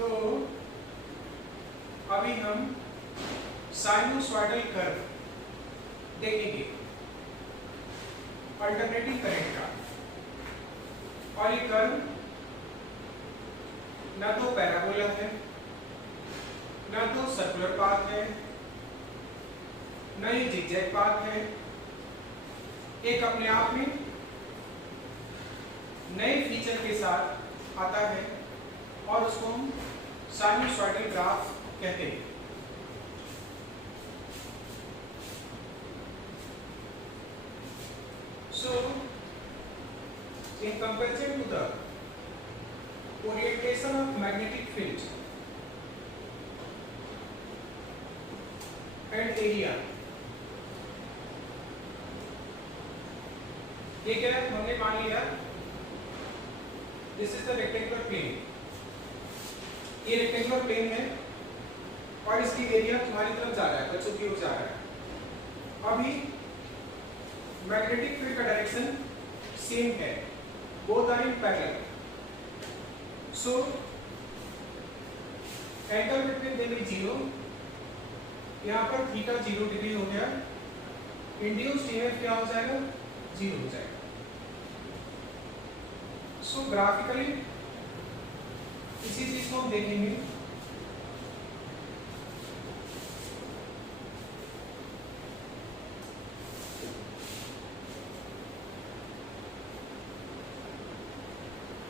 तो अभी हम साइनोसॉइडल कर्व देखेंगे अल्टरनेटिंग करंट का। और ये कर्व ना तो पैराबोला है, ना तो सर्कुलर पाथ है, ना ये जिगजैग पाथ है। एक अपने आप में नए फीचर के साथ आता है और उसको हम साइनोसॉइडल ग्राफ कहते हैं। So, in comparison to the orientation of magnetic field and area, ये क्या है? हमने मान लिया this is the rectangular plane. ये रेक्टेंगुलर प्लेन है और इसकी एरिया तुम्हारी तरफ जा रहा है, बच्चों की ओर जा रहा है। अभी मैग्नेटिक फील्ड का डायरेक्शन सेम है, both are in parallel. So angle between them is 0। यहाँ पर थीटा 0 डिग्री हो गया। इंड्यूस्ड ईएमएफ क्या हो जाएगा? 0 हो जाएगा। सो ग्राफिकली इसी चीज को हम देखेंगे।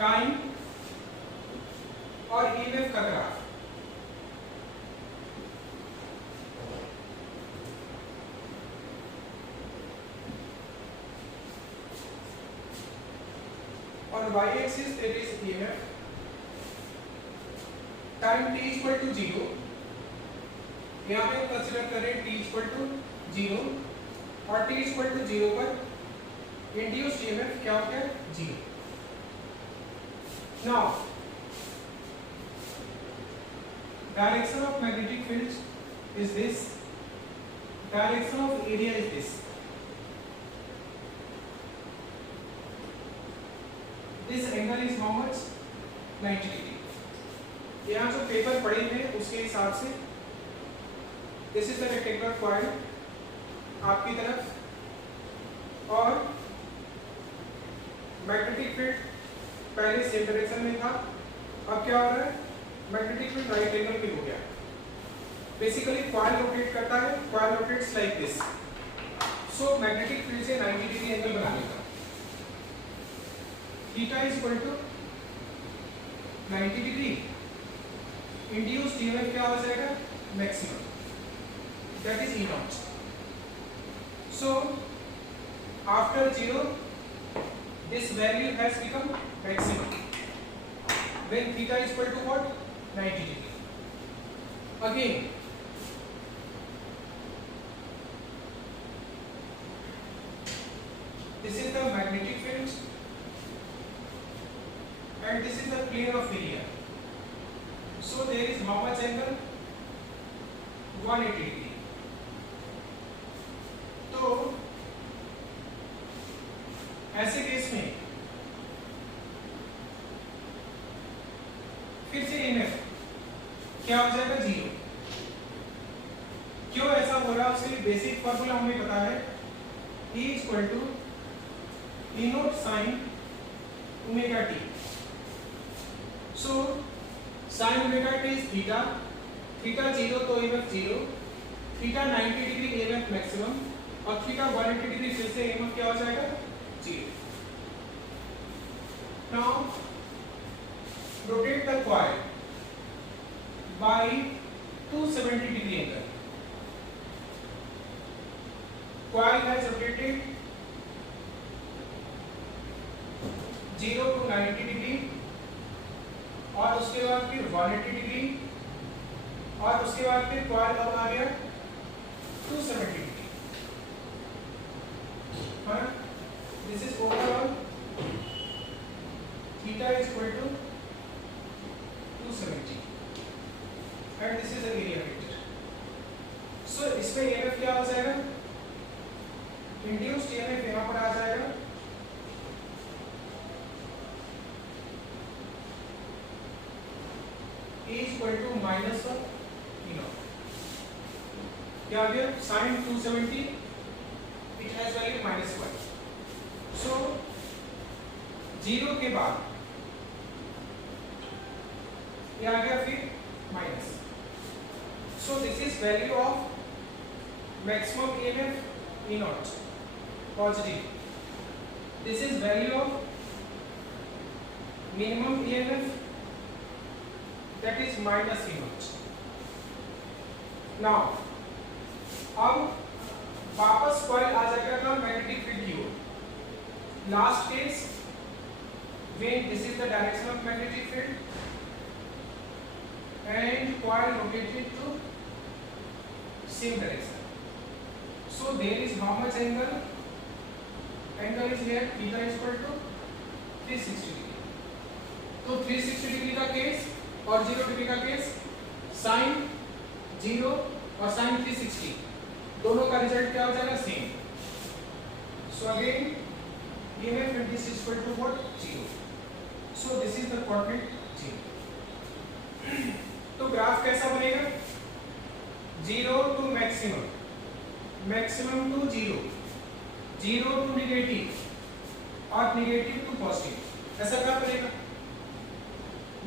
टाइम और ईएमएफ का graph. On y-axis there is EMF. Time t equal to 0. यहाँ पे कंसीडर करें t equal to 0 और t equal to 0 पर इंड्यूस्ड EMF क्या हो गया? 0. Now, direction of magnetic field is this. Direction of area is this. This angle is how much? 90 degree. यहाँ जो पेपर पड़े हैं उसके हिसाब से this is the rectangular coil आपकी तरफ, और मैग्नेटिक फील्ड पहले सेम डायरेक्शन में था, अब क्या हो रहा है? मैग्नेटिक फील्ड राइट एंगल पे हो गया। बेसिकली कॉइल रोटेट करता है, coil rotates like this. So magnetic field से 90 डिग्री एंगल बना लेगा। Theta is equal to 90 degree. Induced EMF क्या हो जाएगा? Maximum, that is E naught. So after 0 this value has become maximum when theta is equal to what? 90 degree. Again, this is the magnetic field and this is the plane of area. So there is how much angle? 180 degree. तो ऐसे case में फिर से EMF क्या हो जाएगा? 0। क्यों ऐसा हो रहा है? उसके लिए बेसिक फॉर्मूला हमें पता है, E equal to E naught sine omega T. So sine omega T is theta. Theta 0 तो EMF 0। Theta 90 degree EMF maximum और थीटा 180 डिग्री फिर से EMF क्या हो जाएगा? 0. Now rotate the coil by 270 degree angle. Coil has rotated 0 to 90 degree और उसके बाद फिर 180 डिग्री और उसके बाद फिर coil अब आ गया 270 डिग्री। हाँ, this is overall theta is equal to 270 and this is the area vector. So इसमें EMF क्या हो जाएगा? इंड्यूस्ड EMF यहाँ पर आ जाएगा E equal to minus of E naught. क्या आ गया? Sine 270 it has value -1। So 0 के बाद ये आ गया फिर minus. So this is value of maximum EMF E naught positive. This is value of minimum EMF that is minus E naught. Now अब वापस कॉइल आ जाएगा मैग्नेटिक फील्ड की ओर। Last case when this is the direction of magnetic field and coil rotated to same direction. So there is how much angle? Angle is here theta is equal to 360 degree. तो 360 degree का case और 0 degree का case, sign 0 और sign 360 दोनों का result क्या हो जाएगा? Same. So again EMF and this is equal to what? 0. So this is the coordinate 0. तो ग्राफ कैसा बनेगा? 0 to maximum, maximum to 0, 0 to negative और negative to positive, ऐसा ग्राफ बनेगा?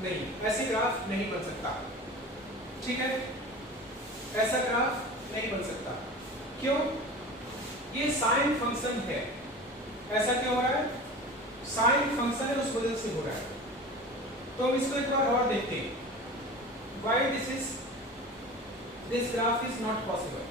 नहीं, ऐसे ग्राफ नहीं बन सकता। ठीक है, ऐसा ग्राफ नहीं बन सकता। क्यों? ये साइन फंक्शन है। ऐसा क्यों हो रहा है? साइन फंक्शन है, उस वजह से हो रहा है। तो हम इसको एक बार और देखते हैं। Why this graph is not possible?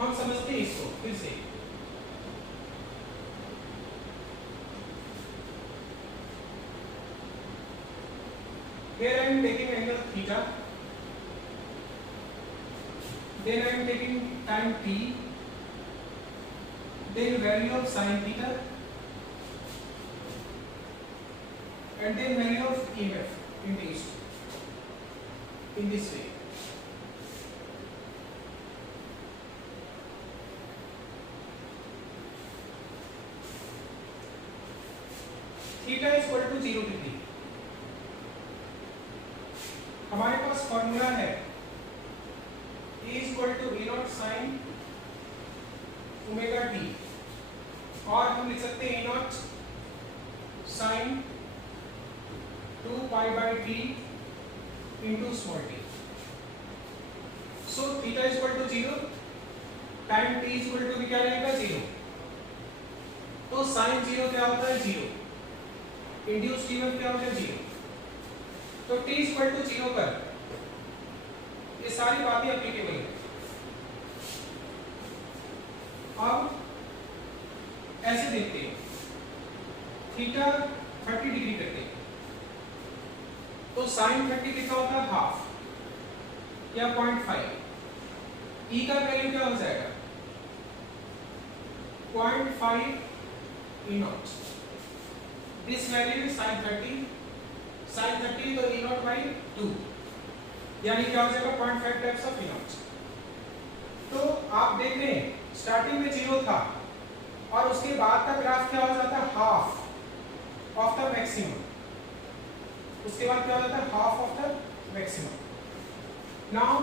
हम समझते हैं इसको फिर से। Here I am taking angle theta, then I am taking time t, then value of sin theta, and then value of EMF induced in this way. Theta is equal to 0 degree. हमारे पास formula है E equal to E naught sine omega T, और हम लिख सकते हैं E naught sine 2 pi by T into small T. So theta is equal to 0, time t is equal to क्या रहेगा? 0। तो साइन 0 क्या होता है? 0। इंड्यूस्ड EMF क्या होता है? 0। तो t इक्वल टू 0 पर ये सारी बातें एप्लीकेबल है। अब ऐसे देखते हैं, थीटा 30 डिग्री करते हैं तो साइन 30 कितना होता है? हाफ या 0.5। E का वैल्यू क्या हो जाएगा? 0.5 E not. This value is sine 30 तो E नॉट बाई 2, यानी क्या हो जाएगा? 0.5 टाइम्स ऑफ E नॉट। तो आप देख रहे हैं स्टार्टिंग में 0 था और उसके बाद का ग्राफ क्या हो जाता है? Half of the maximum. उसके बाद क्या हो जाता है? Half of the maximum. Now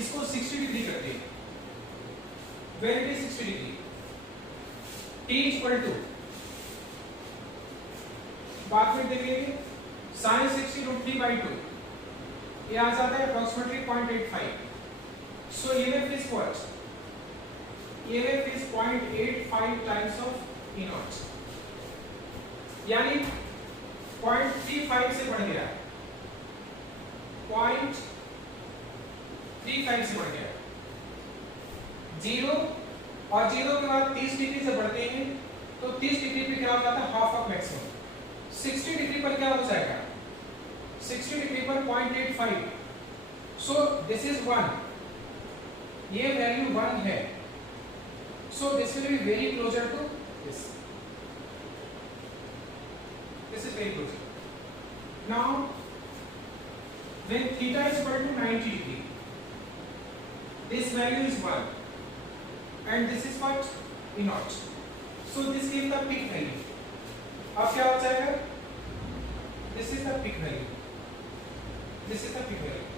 इसको 60 डिग्री करते हैं। Where it is 60 degree, t equal to, बाद में देखेंगे, साइन 60 रूट 3 बाई 2, ये आ जाता है approximately 0.85। So EMF is what? EMF is 0.85 times of E not, यानी 0.35 से बढ़ गया, 0.35 से बढ़ गया। 0 और 0 के बाद 30 डिग्री से बढ़ते हैं तो 30 डिग्री पे क्या हो जाता है? Half of maximum. 60 डिग्री पर क्या हो जाएगा? 60 डिग्री पर 0.85। सो दिस इज 1, ये वैल्यू 1 है। So this will be very closer to this. This is very closer. Now when theta is equal to 90 degree, this value is 1 and this is what E naught. So this gives the peak value. अब क्या हो जाएगा? This is the peak value. This is the peak value.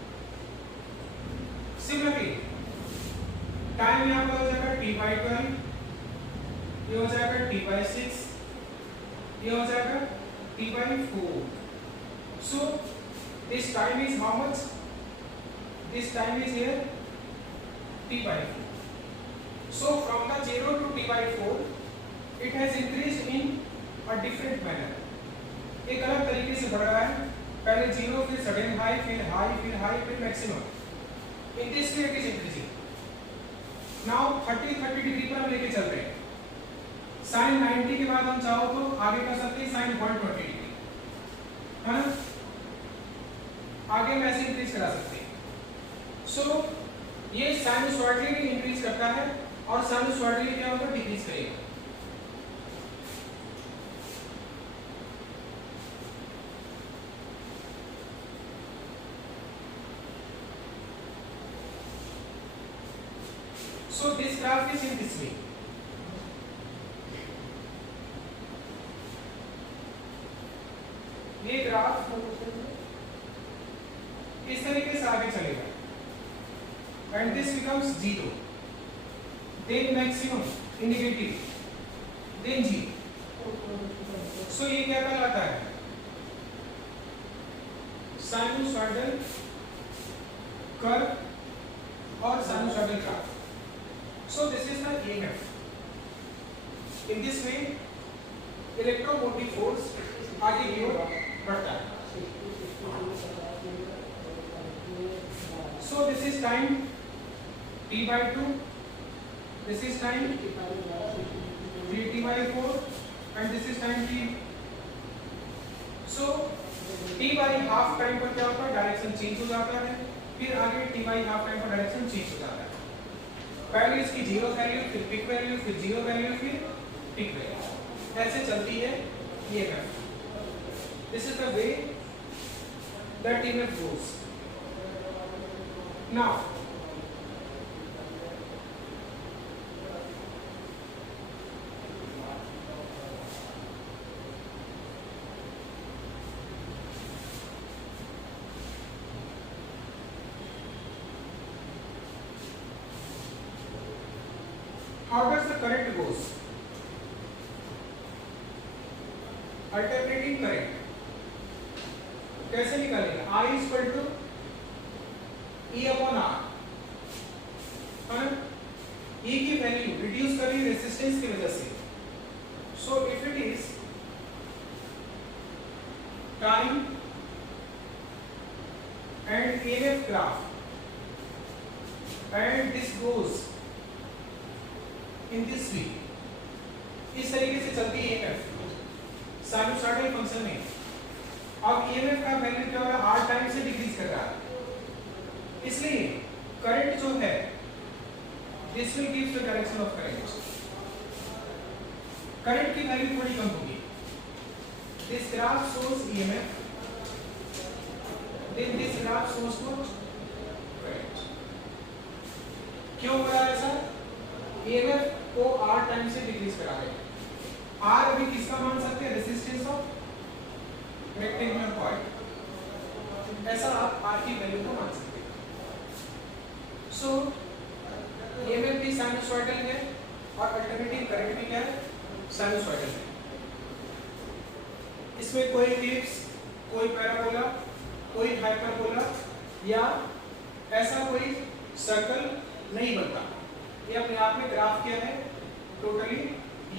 Similarly, time यहाँ पर हो जाएगा t/12, ये हो जाएगा t/6, ये हो जाएगा t/4. So this time is how much? This time is here t/4. So from the 0 to t/4, it has increased in a different manner. एक अलग तरीके से बढ़ रहा है. पहले 0, फिर सडन हाई, फिर हाई, फिर हाई, फिर maximum. In this way it is increasing. Now 30 degree पर हम लेके चल रहे हैं. sin 90 के बाद हम चाहो तो आगे कर सकते हैं sin 120 डिग्री, है ना? आगे हम ऐसे इंक्रीज करा सकते हैं. सो ये साइनसॉइडली भी इंक्रीज करता है और साइनसॉइडली क्या होगा? डिक्रीज करेगा. So this graph is in this way. ये ग्राफ इस तरीके से आगे चलेगा and this becomes 0, then maximum in negative, then 0. So ये क्या कहलाता है? साइनसॉइडल कर्व और sinusoidal graph. So this is the EMF. In this way, electromotive force आगे की ओर बढ़ता है. So this is time t/2. This is time 3t/4, and this is time t. So t/2 time पर क्या होता है? Direction change हो जाता है. फिर आगे t/2 टाइम पर डायरेक्शन चेंज हो जाता है. पहले इसकी 0 वैल्यू, फिर पिक वैल्यू, फिर 0 वैल्यू, फिर पिक वैल्यू, ऐसे चलती है ये graph. This is the way that EMF goes. Now how does the current goes? Alternating current कैसे निकालेंगे? I is equal to E upon R. E की वैल्यू रिड्यूस करी रेजिस्टेंस की वजह से. So if it is time and EMF graph and this goes in this way, इस तरीके से चलती है EMF साइनसॉइडल फंक्शन में. अब EMF का वैल्यू क्या हो रहा है? R टाइम से डिक्रीज कर रहा है. इसलिए करंट जो है this will give the direction of current. Current की वैल्यू थोड़ी कम होगी. This graph shows EMF, then this graph shows current. क्यों हो रहा है ऐसा? EMF को R टाइम से डिक्रीज करा रहे हैं. R अभी किसका मान सकते हैं? Resistance of rectangular coil. ऐसा आप R की वैल्यू को मान सकते हैं. सो EMF भी साइनसॉइडल है और अल्टरनेटिंग करंट भी क्या है? साइनसॉइडल है. इसमें कोई एलिप्स, कोई पैराबोला, कोई हाइपरबोला या ऐसा कोई सर्कल नहीं बनता. ये अपने आप में ग्राफ क्या है? टोटली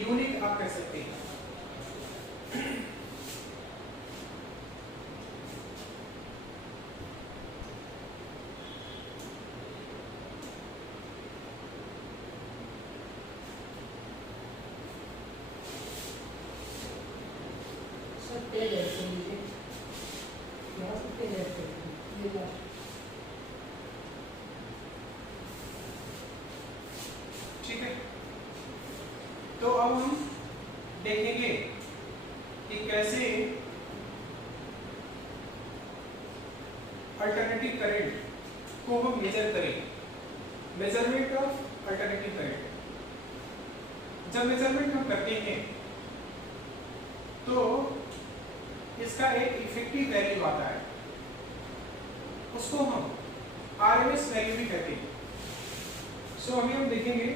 यूनिक आप कह सकते हैं. ठीक है. तो अब हम देखेंगे कि कैसे अल्टरनेटिव करंट को हम मेजर करें. Measurement of alternative current. जब मेजरमेंट हम करते हैं तो इसका एक इफेक्टिव वैल्यू आता है, उसको हम आरएमएस वैल्यू भी कहते हैं। सो अभी हम देखेंगे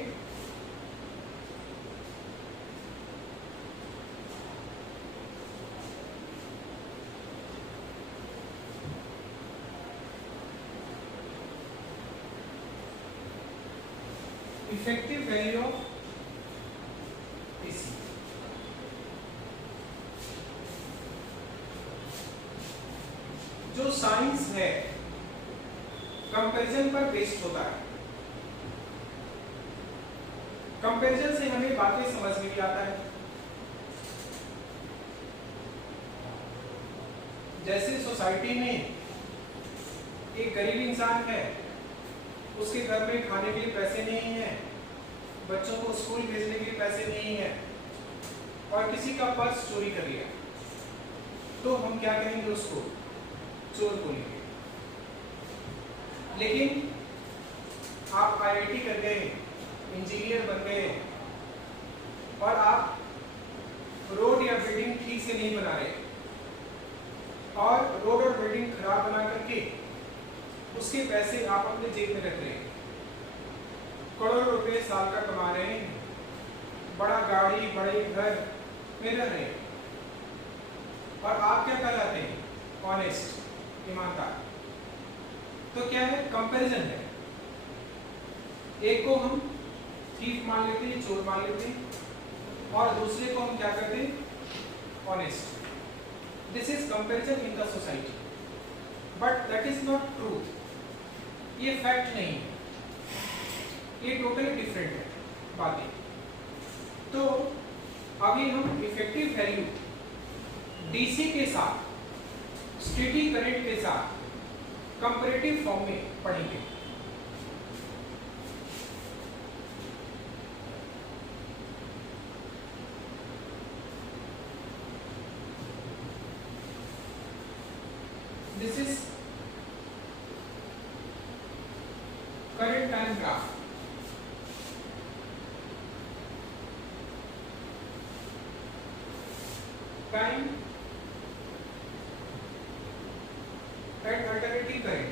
इफेक्टिव वैल्यू ऑफ एसी। जो साइंस है कंपैरिजन पर बेस्ड होता है। कंपैरिजन से हमें बातें समझ में भी आता है। जैसे सोसाइटी में एक गरीब इंसान है, उसके घर में खाने के लिए पैसे नहीं है, बच्चों को स्कूल भेजने के लिए पैसे नहीं है, और किसी का पर्स चोरी कर लिया, तो हम क्या कहेंगे? उसको चोर बोलेंगे। लेकिन आप आईआईटी कर गए, इंजीनियर बन गए, और आप रोड या बिल्डिंग ठीक से नहीं बना रहे, और रोड और बिल्डिंग खराब बना करके उसके पैसे आप अपने जेब में रख रहे हैं, करोड़ों रुपए साल का कमा रहे हैं, बड़ा गाड़ी बड़े घर में रह रहे हैं, और आप क्या कहलाते हैं? ऑनेस्ट, ईमानदार। तो क्या है? कंपैरिजन है। एक को हम थीफ मान लेते हैं, चोर मान लेते हैं, और दूसरे को हम क्या करते हैं? Honest. This is comparison in the society, but that is not truth. ये फैक्ट नहीं है, ये टोटली डिफरेंट है बातें। तो अभी हम इफेक्टिव वैल्यू डीसी के साथ, स्टेडी करंट के साथ कंपैरेटिव फॉर्म में पढ़ेंगे। This is current time graph. Time at alternating current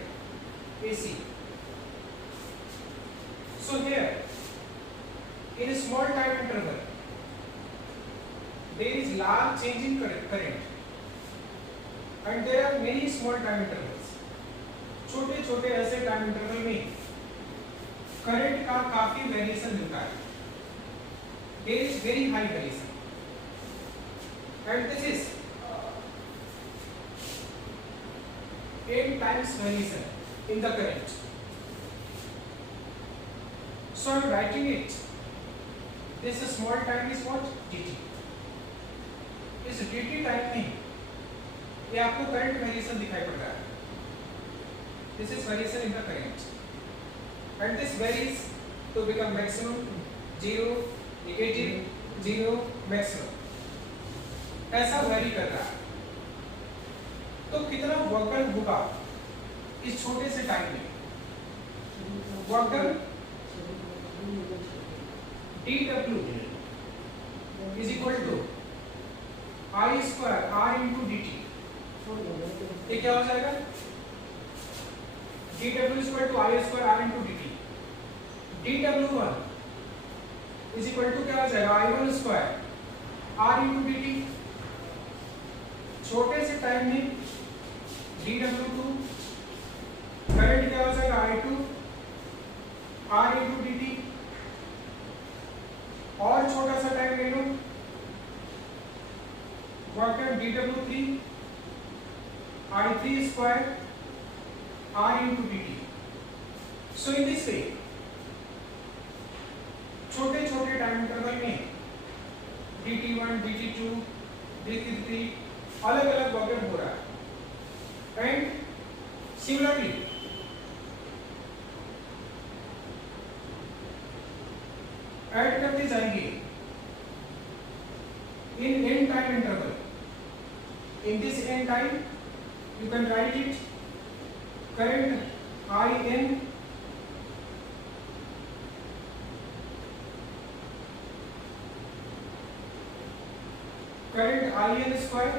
AC. So here in a small time interval there is large change in current and there are many small time intervals. छोटे छोटे ऐसे time interval में current का काफी variation मिलता है। There is very high variation and this is n times variation in the current. So I am writing it. This small time is what? dt. इस dt time में ये आपको current variation दिखाई पड़ रहा है। This is variation in the current, and this varies to become maximum, 0, negative, 0, maximum. ऐसा vary कर रहा है। तो कितना वर्क डन होगा इस छोटे से टाइम में? Work done dw is equal to I square R into D T. ये क्या हो जाएगा? dw is equal to I square R into D T. dw1 is equal to क्या हो जाएगा? i1 square R into D T. छोटे से time में dw2 करंट क्या हो जाएगा? i2 r into D T. और छोटा सा टाइम ले लो, work done dw3 i3 square r into D t. So in this way छोटे छोटे टाइम इंटरवल में dt1, dt2, dt3 अलग अलग वर्क हो रहा है। एंड सिमिलरली ऐड करते जाएंगे in n time interval. In this n time you can write it current in current I N square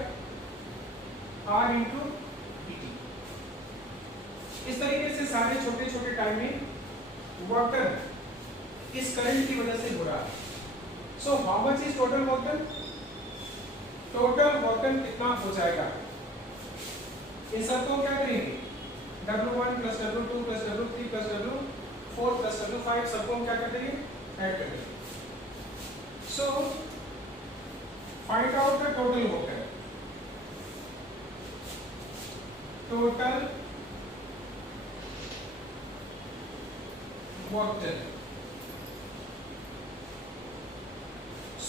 R into dt। इस तरीके से सारे छोटे छोटे टाइम में वर्क डन इस करंट की वजह से हो रहा है। So how much is total work done? Total work done कितना हो जाएगा? इन सबको क्या करेंगे? W1 plus W2 plus W3 plus W4 plus W5 सबको हम क्या कर देंगे? ऐड कर देंगे। So find out the total work done. Total work done.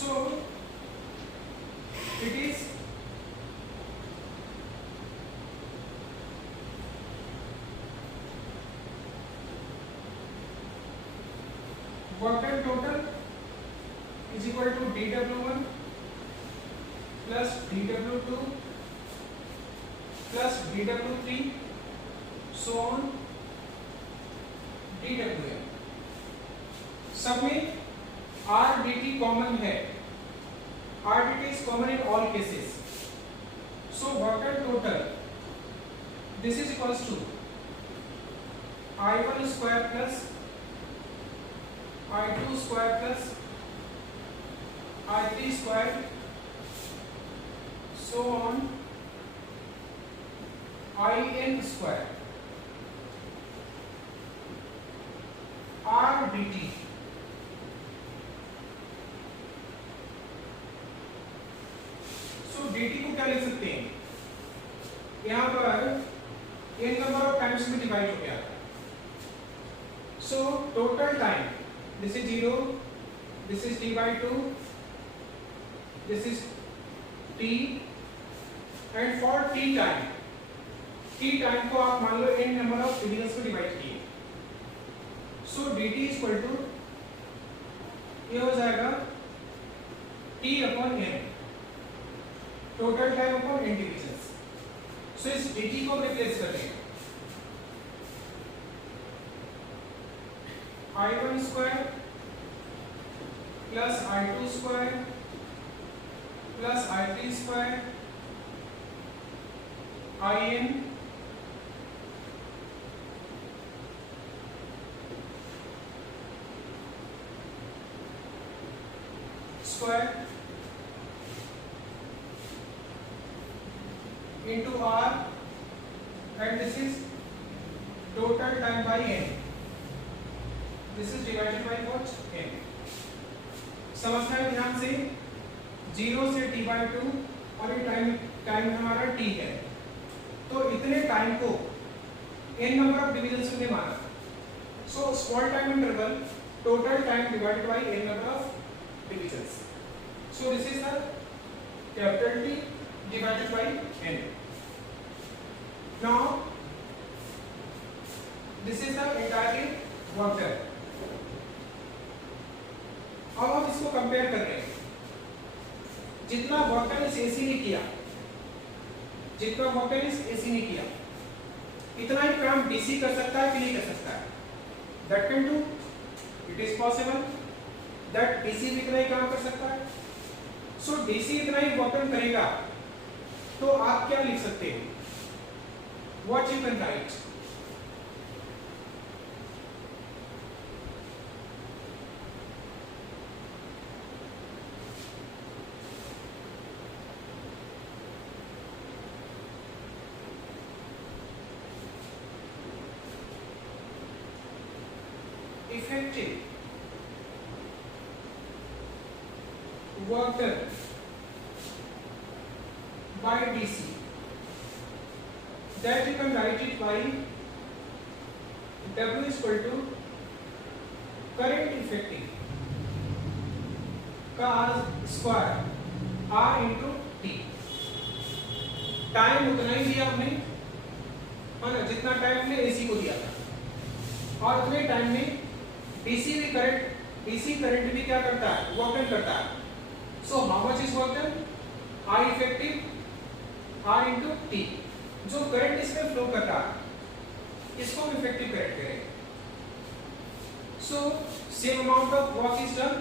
So it is work done total is equal to dW1 plus dW2 plus dW3 so on dWm। सब में R dt common है। R dt is common in all cases. So work done total this is equals to I1 square plus I2 square plus I3 square so on In square R dt। dt को क्या लिख सकते हैं? यहां पर n number of times में divide हो गया। So total time this is 0, this is t/2, this is t and for t time को आप मान लो n नंबर ऑफ डिविजन्स में डिवाइड किए। सो dt इक्वल टू ये हो जाएगा t/n total time upon n divisions. So इस dt को रिप्लेस कर देंगे। I1 square plus I2 square plus I3 square In square into R and this is total time by n, this is divided by what? n। समझना है ध्यान से, 0 से t/2 और ये टाइम हमारा t है, तो इतने टाइम को n नंबर ऑफ डिविजन्स में माना। So small time interval total time divided by n number of divisions. So this is the capital T divided by n। Now this is the entire work done। अब हम इसको compare कर रहे हैं। जितना work done इस AC ने किया, जितना वर्क डन इस AC ने किया, इतना ही काम DC कर सकता है कि नहीं कर सकता है? That can do, it is possible that DC भी इतना ही काम कर सकता है। So DC इतना ही वर्क डन करेगा, तो आप क्या लिख सकते हैं? What you can write? Effective work done by DC, that you can write it by W is equal to current effective का square R into T। Time उतना ही दिया हमने, है ना, जितना टाइम हमने AC को दिया था, और उतने टाइम में DC करंट भी क्या करता है? वर्क डन करता है। So how much is work done? I effective R into T। जो करंट इसमें फ्लो कर रहा है, इसको हम इफेक्टिव करंट करेंगे। So same amount of work is done.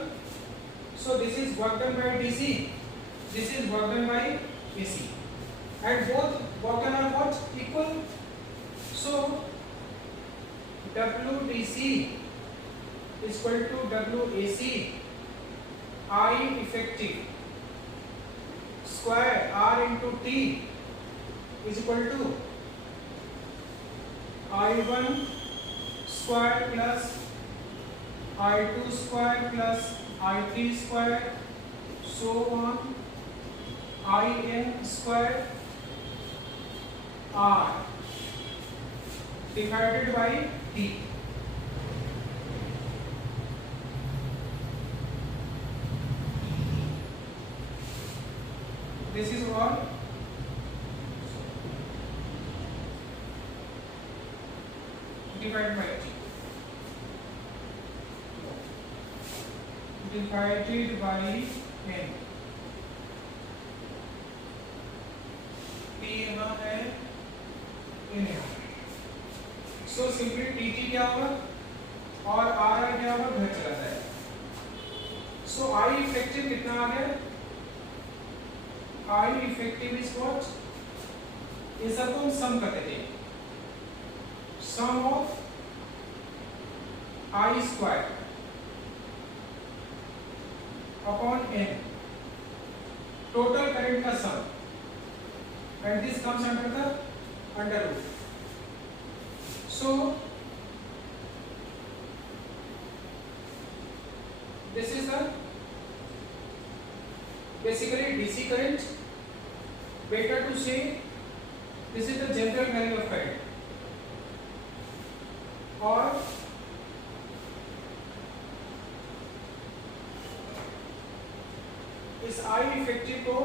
So this is work done by DC this is work done by AC, and both work done are what? Equal. So WDC is equal to WAC, I effective square R into T is equal to I1 square plus I2 square plus I3 square, so on, IN square R divided by T. This is all divided by T. Divided by N. T यहाँ है, N यहाँ. So simply TT क्या होगा और RI क्या होगा, घर चला जाएगा. So I effective कितना आ गया? I effective is what? इन सबको हम सम करते थे. Sum of I square upon N, total current का sum, and this comes under the under root. So this is the basically DC current. Better to say this is the general value of current, or इस I effective को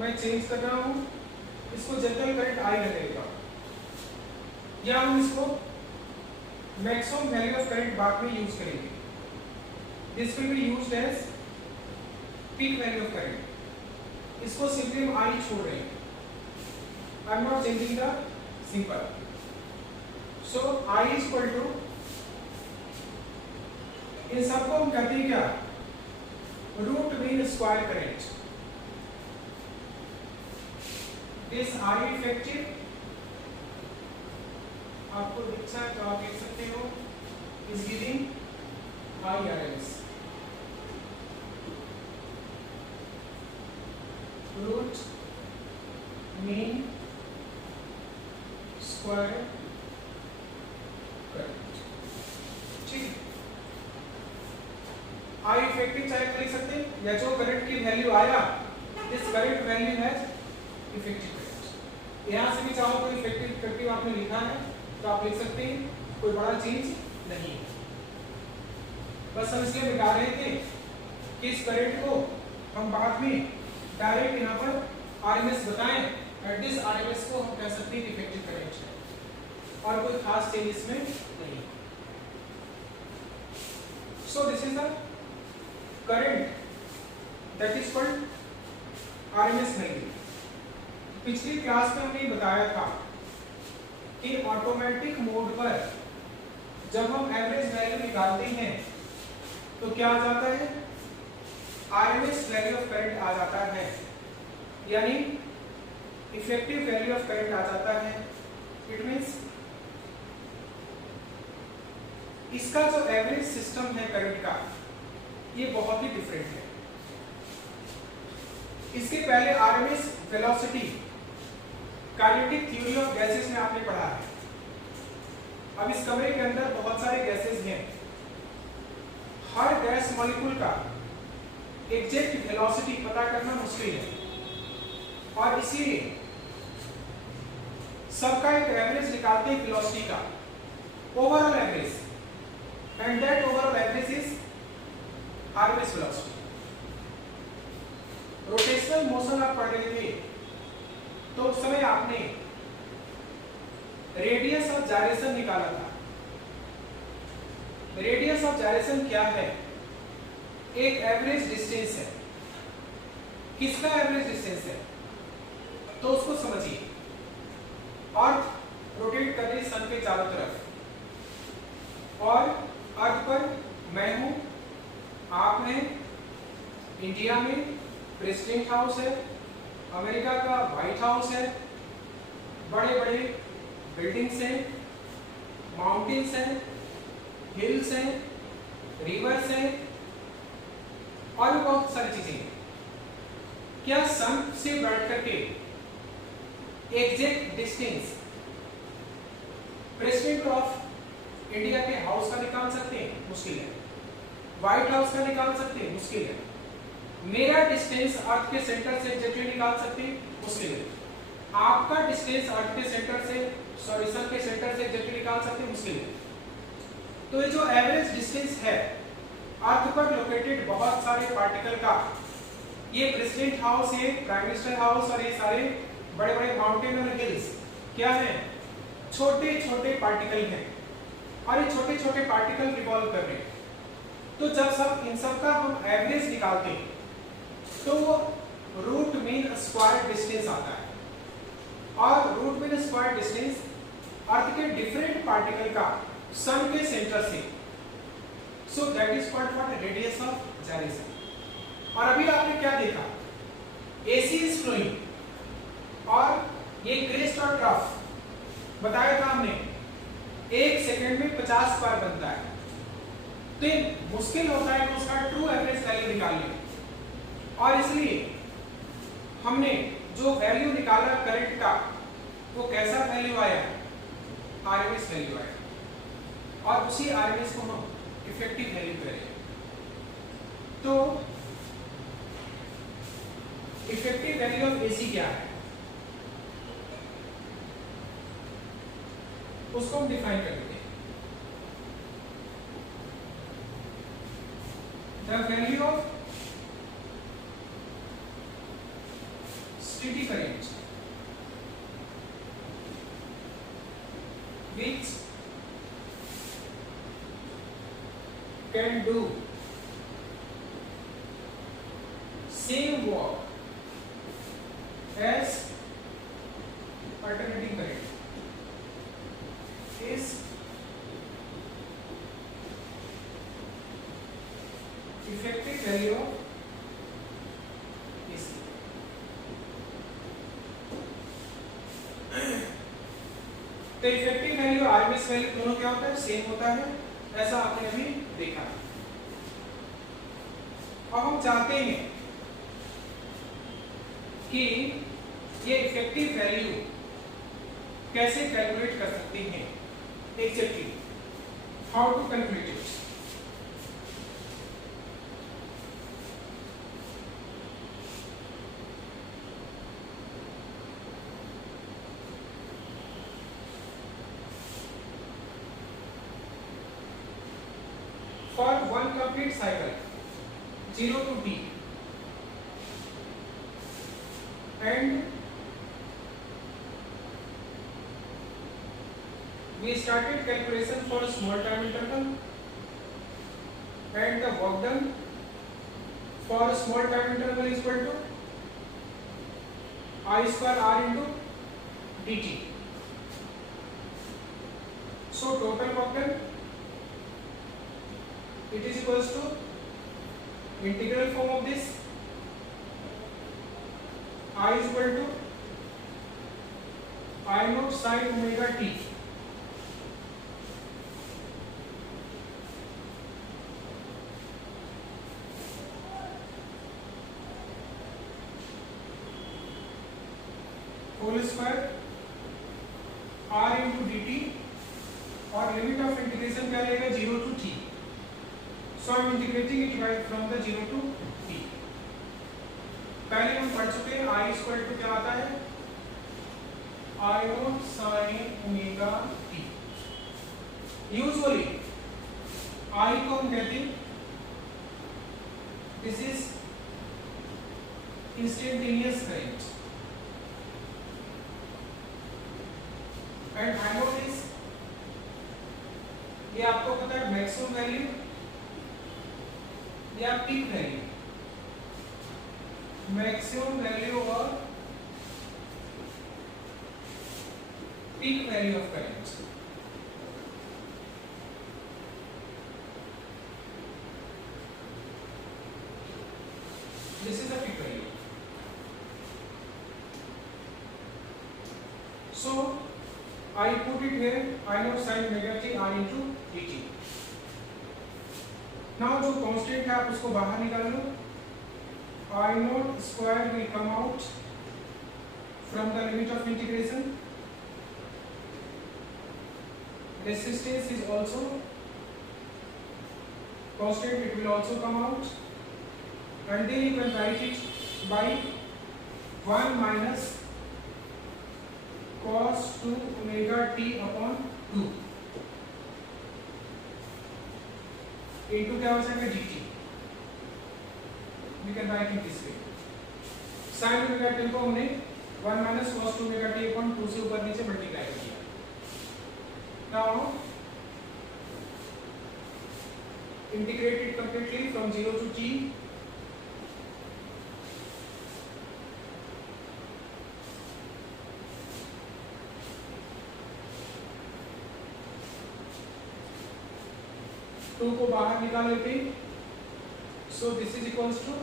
मैं change कर रहा हूं, इसको general current I लगेगा, या हम इसको मैक्सिमम वैल्यू ऑफ करंट बाद में यूज करेंगे. This will be used as peak value of current. इसको सिंपली हम I छोड़ रहे हैं. I am not changing the simple. So I is equal to, इन सबको हम कहते हैं क्या? Root mean square current. This I effective आपको दिखता है तो आप देख सकते हो, is giving IRMS. Root mean square current. ठीक है. I इफेक्टिव चाहे लिख सकते हैं, या जो करंट की वैल्यू आया, दिस करंट वैल्यू है इफेक्टिव करंट. यहां से भी चाहो तो इफेक्टिव आपने लिखा है तो आप लिख सकते हैं, कोई बड़ा चेंज नहीं है. बस हम इसलिए मिटा रहे थे कि इस करंट को हम बाद में डायरेक्ट यहाँ पर RMS बताएं, और दिस RMS को हम कह सकते हैं इफेक्टिव करंट है, और कोई खास चेंज इसमें नहीं. सो this is the current that is called RMS value. पिछली क्लास में हमने बताया था कि ऑटोमेटिक मोड पर जब हम एवरेज वैल्यू निकालते हैं तो क्या आ जाता है? RMS वैल्यू ऑफ करंट आ जाता है, यानी इफेक्टिव वैल्यू ऑफ करंट आ जाता है. इट मींस इसका जो एवरेज सिस्टम है करंट का, ये बहुत ही डिफरेंट है. इसके पहले RMS velocity kinetic theory of gases में आपने पढ़ा है. अब इस कमरे के अंदर बहुत सारे गैसेस हैं. हर गैस मॉलिक्यूल का एग्जैक्ट वेलोसिटी पता करना मुश्किल है, और इसीलिए सबका एक एवरेज निकालते हैं वेलोसिटी का, overall average, and that overall average is RMS velocity. Rotational motion आप पढ़ रहे थे तो उस समय आपने रेडियस ऑफ जायरेशन निकाला था. रेडियस ऑफ जायरेशन क्या है? एक एवरेज डिस्टेंस है. किसका एवरेज डिस्टेंस है? तो उसको समझिए. अर्थ रोटेट कर रही सन के चारों तरफ, और अर्थ पर मैं हूं, आप हैं इंडिया में, प्रेसिडेंट हाउस है, अमेरिका का व्हाइट हाउस है, बड़े बड़े बिल्डिंग्स हैं, माउंटेन्स हैं, हिल्स हैं, रिवर्स हैं और भी बहुत सारी चीजें हैं। क्या सन से बढ़ करके exact distance president of India के हाउस का निकाल सकते हैं? मुश्किल है। व्हाइट हाउस का निकाल सकते हैं? मुश्किल है। मेरा डिस्टेंस अर्थ के सेंटर से एग्जैक्टली निकाल सकते हैं? मुश्किल है। आपका डिस्टेंस अर्थ के सेंटर से सन के सेंटर से एग्जैक्टली निकाल सकते हैं? मुश्किल है। तो ये जो एवरेज डिस्टेंस है अर्थ पर लोकेटेड बहुत सारे पार्टिकल का, ये प्रेसिडेंट हाउस, ये प्राइम मिनिस्टर हाउस और ये सारे बड़े बड़े माउंटेन और हिल्स क्या हैं? छोटे छोटे पार्टिकल हैं और ये छोटे छोटे पार्टिकल रिवॉल्व कर रहे हैं। तो जब सब इन सब का हम एवरेज निकालते हैं तो वो रूट मीन स्क्वायर डिस्टेंस आता है और root mean square distance earth के डिफरेंट पार्टिकल का सन के सेंटर से, so that is called what? Radius of gyration. और अभी आपने क्या देखा? एसी इज फ्लोइंग और ये क्रेस्ट और ट्रफ बताया था हमने, 1 सेकंड में 50 बार बनता है। तो ये मुश्किल होता है कि उसका ट्रू एवरेज वैल्यू निकालने, और इसलिए हमने जो वैल्यू निकाला करंट का वो कैसा वैल्यू आया? आरएमएस वैल्यू आया, और उसी आरएमएस को हम इफेक्टिव वैल्यू करें। तो इफेक्टिव वैल्यू ऑफ एसी क्या है उसको हम डिफाइन कर देते हैं। The value of steady current which can do same work as alternating current is effective value of AC. तो इफेक्टिव वैल्यू आरएमएस वैल्यू दोनों क्या होता है? सेम होता है, ऐसा आपने अभी देखा। अब हम चाहते हैं कि ये इफेक्टिव वैल्यू कैसे कैलकुलेट कर सकते हैं exactly, how to calculate it. For one complete cycle, 0 to t, and we started calculation for a small time interval, and the work done for a small time interval is equal to I square r into dt. So total work done, it is equals to integral form of this, I is equal to I naught sin omega t whole square r into dt, और limit of integration क्या रहेगा? 0 to t. So I am integrating it right from the 0 to t. पहले हम पढ़ चुके हैं I square to क्या आता है? I naught sin omega t. Usually I को हम कहते हैं this is instantaneous current, and I naught is, ये आपको पता है मैक्सिमम वैल्यू या पीक वैल्यू, मैक्सिमम वैल्यू और peak value of current. This is the peak value. So I put it here, I naught sin omega t r into dt. Now जो constant है आप उसको बाहर निकाल लो. I naught square will come out from the limit of integration. Resistance is also constant, it will also come out, and then you can write it by 1 minus cos 2 omega t upon 2 into क्या हो जाएगा dt. We can write it this way. sin omega t को हमने 1 minus cos 2 omega t upon 2 से ऊपर नीचे multiply कर दिया. Now integrate it completely from 0 to t. To को बाहर निकाल लेते हैं. So this is equals to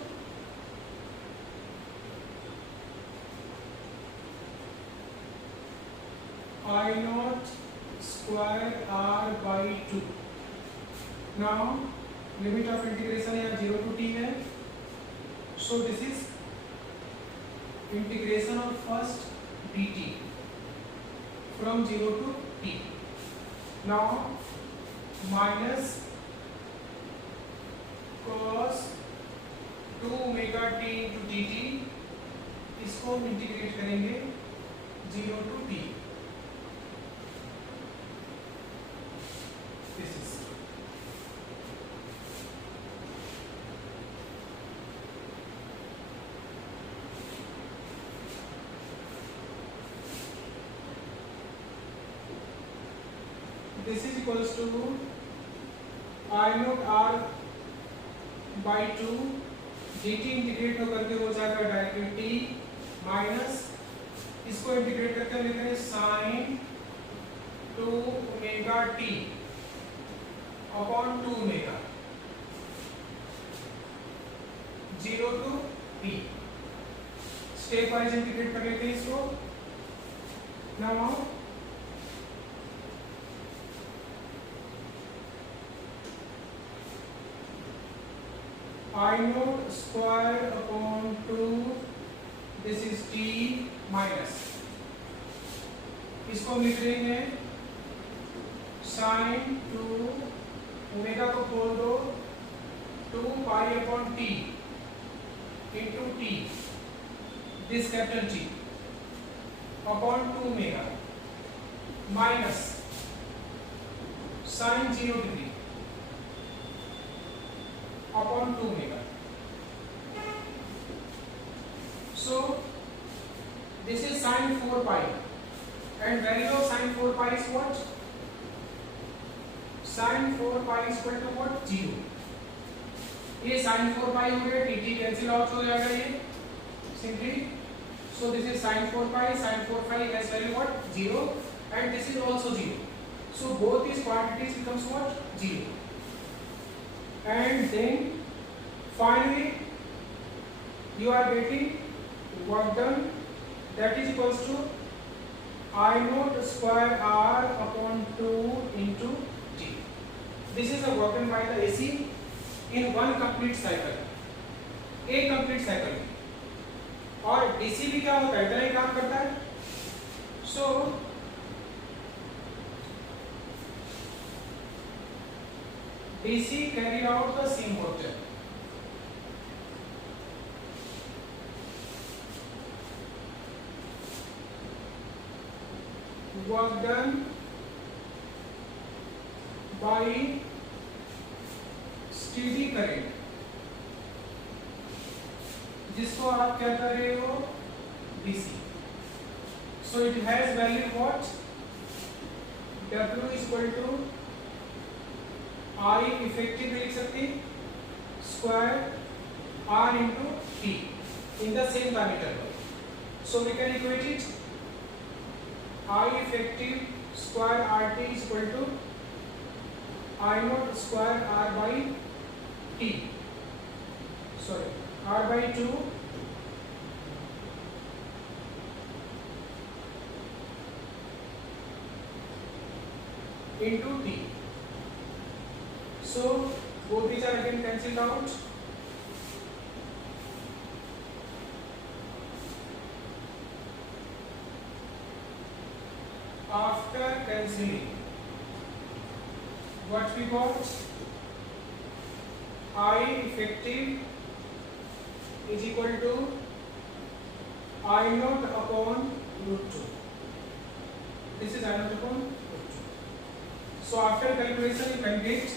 I naught square r by 2. Now limit of integration यहाँ 0 to t है. So this is integration of first dt from 0 to t. Now minus cos 2 omega t into dt, इसको हम integrate करेंगे 0 to t. This is equals to I naught r by 2 dt integrate होकर के हो जाएगा directly t minus इसको integrate करके लिख रहे हैं sin 2 omega t upon 2 omega 0 to t. Step wise integrate कर लेते हैं इसको. Now I naught square upon 2, this is t minus, इसको हम लिख रहे हैं sin 2 ओमेगा को खोल दो 2 pi upon t into t, this capital T upon 2 omega minus sin 0 degree upon 2 omega. So this is sin 4 pi, and value of sin 4 pi is what? Sin 4 pi is equal to what? 0. ये sin 4 pi हो गया, dt cancel out हो जाएगा ये simply. So this is sin 4 pi has value what? 0, and this is also 0. So both these quantities becomes what? 0. And then finally you are getting work done, that is equals to I naught square r upon 2 into t. This is a work done by the AC in one complete cycle, एक complete cycle. और DC भी क्या होता है, इतना ही काम करता है. So DC carry out the same work done. Work done by steady current, जिसको आप क्या कर रहे हो DC. So it has value what? W is equal to I effective लिख सकते हैं square R into T in the same diameter. So we can equate it. I effective square RT is equal to I naught square R by T. Sorry, R by 2 . into T. So both these are again cancelled out. After cancelling, what we got? I effective is equal to I naught upon root 2. This is I naught upon root 2. So after calculation you can get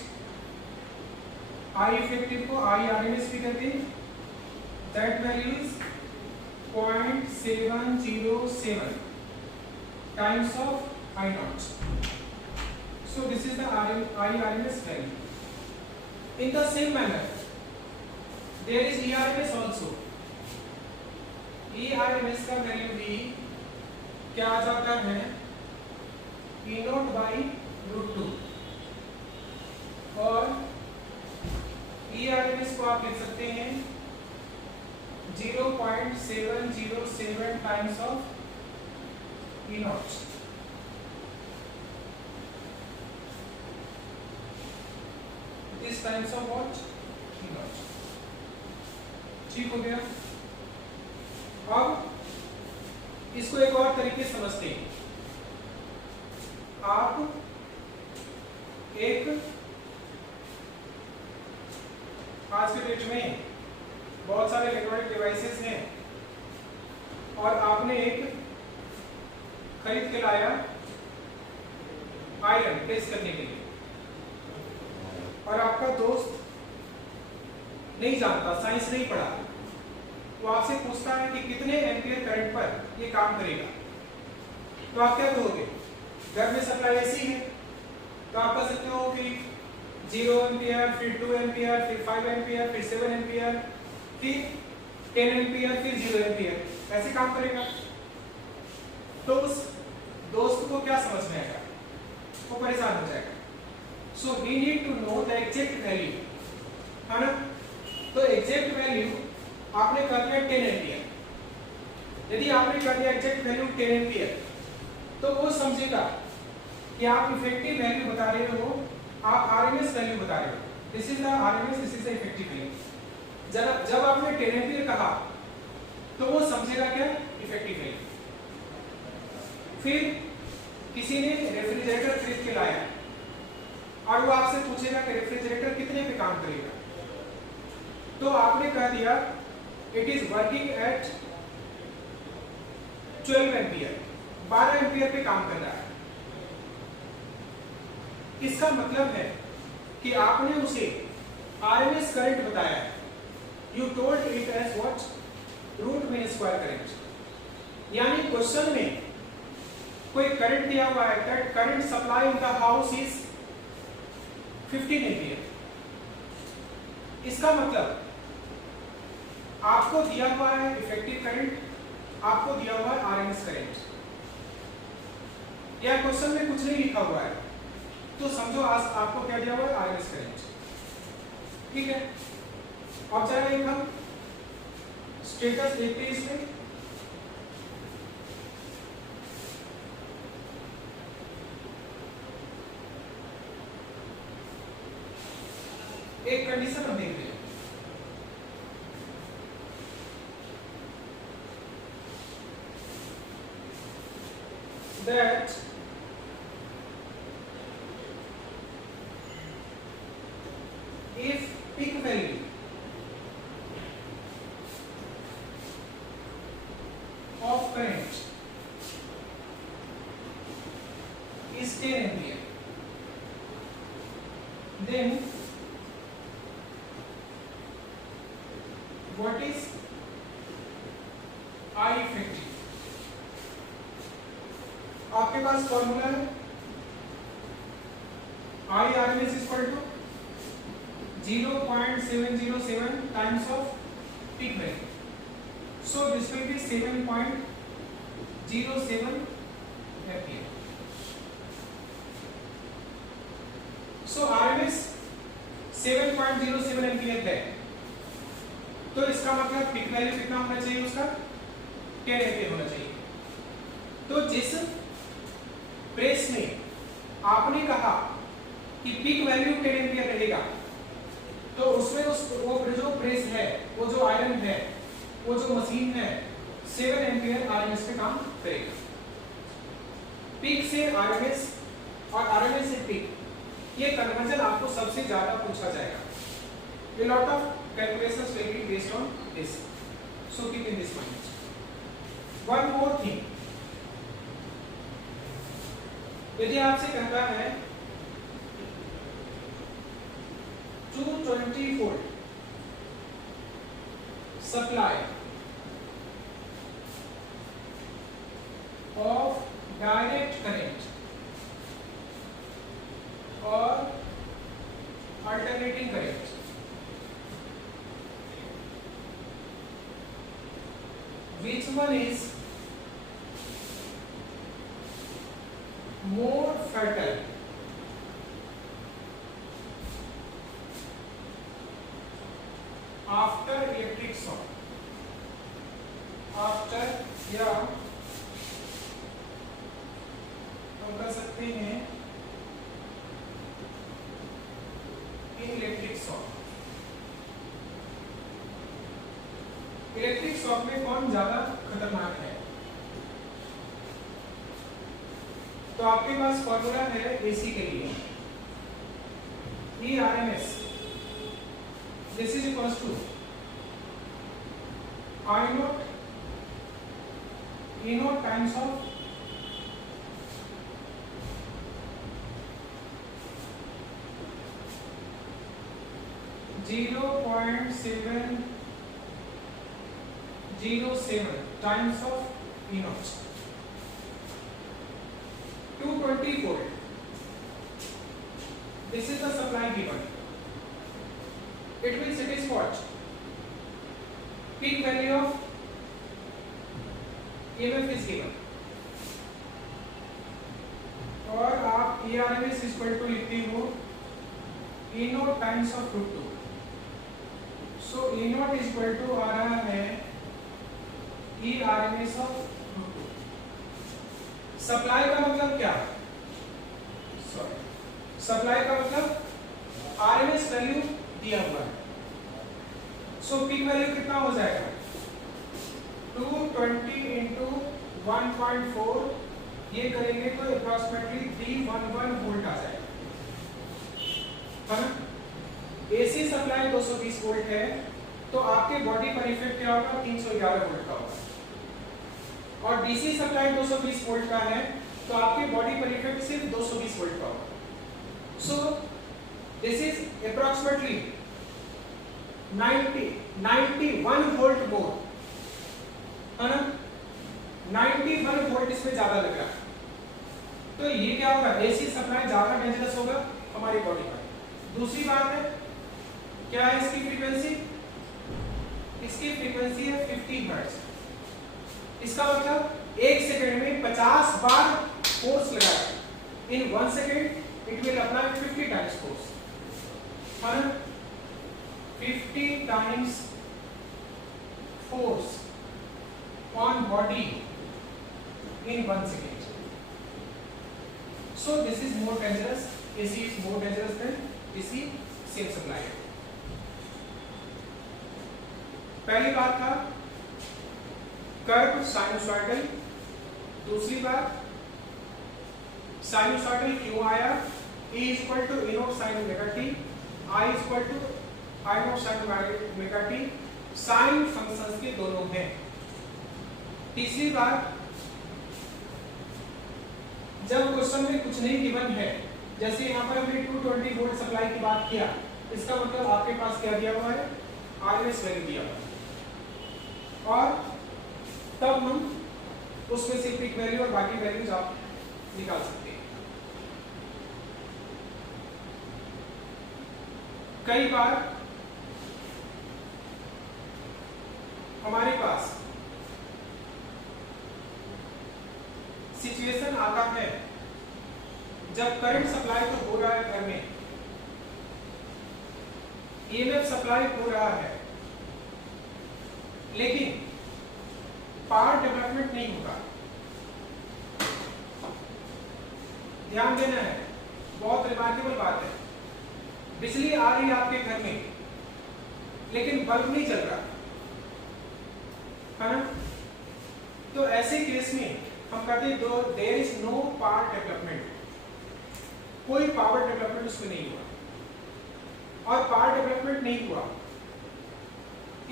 I effective को I RMS भी कर दें. That value is 0.707 times of I naught. So this is the I RMS value. In the same manner, there is ERMS also. ERMS का value भी क्या आ जाता है? E naught by root 2. और ERMS को आप लिख सकते हैं 0.707 times of E naught. This times of what? E naught. ठीक हो गया. अब इसको एक और तरीके से समझते हैं. आप एक आज के डेट में बहुत सारे इलेक्ट्रॉनिक डिवाइसेस हैं और आपने एक खरीद के लाया आयरन टेस्ट करने के लिए और आपका दोस्त नहीं जानता, साइंस नहीं पढ़ा, वो आपसे पूछता है कि कितने एम्पियर करंट पर ये काम करेगा, तो आप क्या करोगे? घर में सप्लाई ऐसी है तो आप कह सकते हो कि 0 एम्पियर, फिर 2 एम्पियर, फिर 5 एम्पियर, फिर 7 एम्पियर, फिर 10 एम्पियर, फिर 0 एम्पियर, ऐसे काम करेगा. तो उस दोस्त को क्या समझ में आएगा? वो परेशान हो जाएगा. So we need to know the exact value, है ना? तो exact value आपने कर दिया 10 एम्पियर. यदि आपने कर दिया exact value 10 एम्पियर, तो वो समझेगा कि आप इफेक्टिव वैल्यू बता रहे हो, आप RMS वैल्यू बता रहे हो. This is the RMS, this is the effective value. जब आपने 10 एम्पियर कहा, तो वो समझेगा क्या? Effective value. फिर किसी ने रेफ्रिजरेटर खरीद के लाया और वो आपसे पूछेगा कि रेफ्रिजरेटर कितने पे काम करेगा, तो आपने कह दिया it is working at 12 ampere, 12 ampere पे काम कर रहा है. इसका मतलब है कि आपने उसे RMS करंट बताया. You told it as what? Root mean square current. यानी क्वेश्चन में कोई करंट दिया हुआ है, that current supply in the house is 15 ampere. इसका मतलब आपको दिया हुआ है इफेक्टिव करंट, आपको दिया हुआ है RMS करंट. या क्वेश्चन में कुछ नहीं लिखा हुआ है तो समझो आज आपको क्या दिया हुआ है? RMS current. ठीक है. अब जरा एक हम स्टेटस देखते हैं इसमें. एक कंडीशन हम देख रहे हैं. That if peak value of current is 10 ampere, then what is I effective? आपके पास फॉर्मूला है I RMS is equal to 0.707 times of peak value. So this will be 7.07 ampere. So RMS 7.07 ampere है, तो इसका मतलब peak value कितना होना चाहिए? उसका 10 एम्पियर होना चाहिए. तो जिस प्रेस में आपने कहा कि पीक वैल्यू 10 एम्पियर रहेगा, तो उसमें वो जो प्रेस है, वो जो आयरन है, वो जो मशीन है 7 एम्पियर आरएमएस पे काम करेगा। पीक से आरएमएस और आरएमएस से पीक, ये कन्वर्जन आपको सबसे ज्यादा पूछा जाएगा। A lot of calculations will be based on this, so keep in this mind. One more thing, यदि आपसे कहता है 220 volt supply of direct current और alternating current, which one is more fertile? After electric shock, after या हम कर सकते हैं इन इलेक्ट्रिक शॉक। इलेक्ट्रिक शॉक में कौन ज्यादा खतरनाक है? तो आपके पास फॉर्मूला है एसी के लिए, E RMS, this is equals to I naught E naught times of (0.707 times of E naught. 220 volt. This is the supply given. It means it is what? Peak value of EMF is given. और आप ERMS equal to लिखते हो E naught times of √2. So E naught is equal to आ रहा है E RMS of √2. Supply का मतलब क्या? Sorry, supply का मतलब RMS वैल्यू दिया हुआ है। सो पीक वैल्यू कितना हो जाएगा? 220 इंटू 1.4, ये करेंगे तो अप्रॉक्सीमेटली 311 वोल्ट आ जाएगा, है ना? एसी सप्लाई 220 वोल्ट है, तो आपके बॉडी पर इफेक्ट क्या होगा? 311 वोल्ट का होगा। और डीसी सप्लाई 220 वोल्ट का है, तो आपके बॉडी पर इफेक्ट सिर्फ 220 वोल्ट का होगा। So this is approximately 91 volt more, है ना? 91 वोल्ट इसमें ज्यादा लग रहा है, तो ये क्या होगा? एसी सप्लाई ज्यादा डेंजरस होगा हमारी बॉडी पर। दूसरी बात है, क्या है इसकी फ्रीक्वेंसी? इसकी फ्रीक्वेंसी है 50 हर्ट्ज। इसका मतलब 1 सेकंड में 50 बार फोर्स लगाए। इन 1 second it will apply 50 times force, है ना? 50 times force on body in 1 second. So this is more dangerous. AC is more dangerous than DC self supply. पहली बात था कर्व साइनसॉइडल, दूसरी बात साइनसॉइडल क्यों आया? E equal to E naught sine omega T, I equal to I naught sine omega T, sine functions के दोनों हैं। तीसरी बात, जब क्वेश्चन में कुछ नहीं गिवन है, जैसे यहाँ पर हमने 220 वोल्ट सप्लाई की बात किया, इसका मतलब आपके पास क्या दिया हुआ है? आरएमएस वैल्यू दिया हुआ है, और तब हम उसमें से पीक वैल्यू और बाकी वैल्यूज आप निकाल सकते हैं। कई बार हमारे पास सिचुएशन आता है जब करंट सप्लाई तो हो रहा है घर में, ईएमएफ सप्लाई हो रहा है, लेकिन पावर डेवलपमेंट नहीं होगा। ध्यान देना है, बहुत रिमार्केबल बात है, बिजली आ रही है आपके घर में लेकिन बल्ब नहीं चल रहा है ना, तो ऐसे केस में हम कहते हैं though there is no power development, कोई पावर डेवलपमेंट उसमें नहीं हुआ। और पावर डेवलपमेंट नहीं हुआ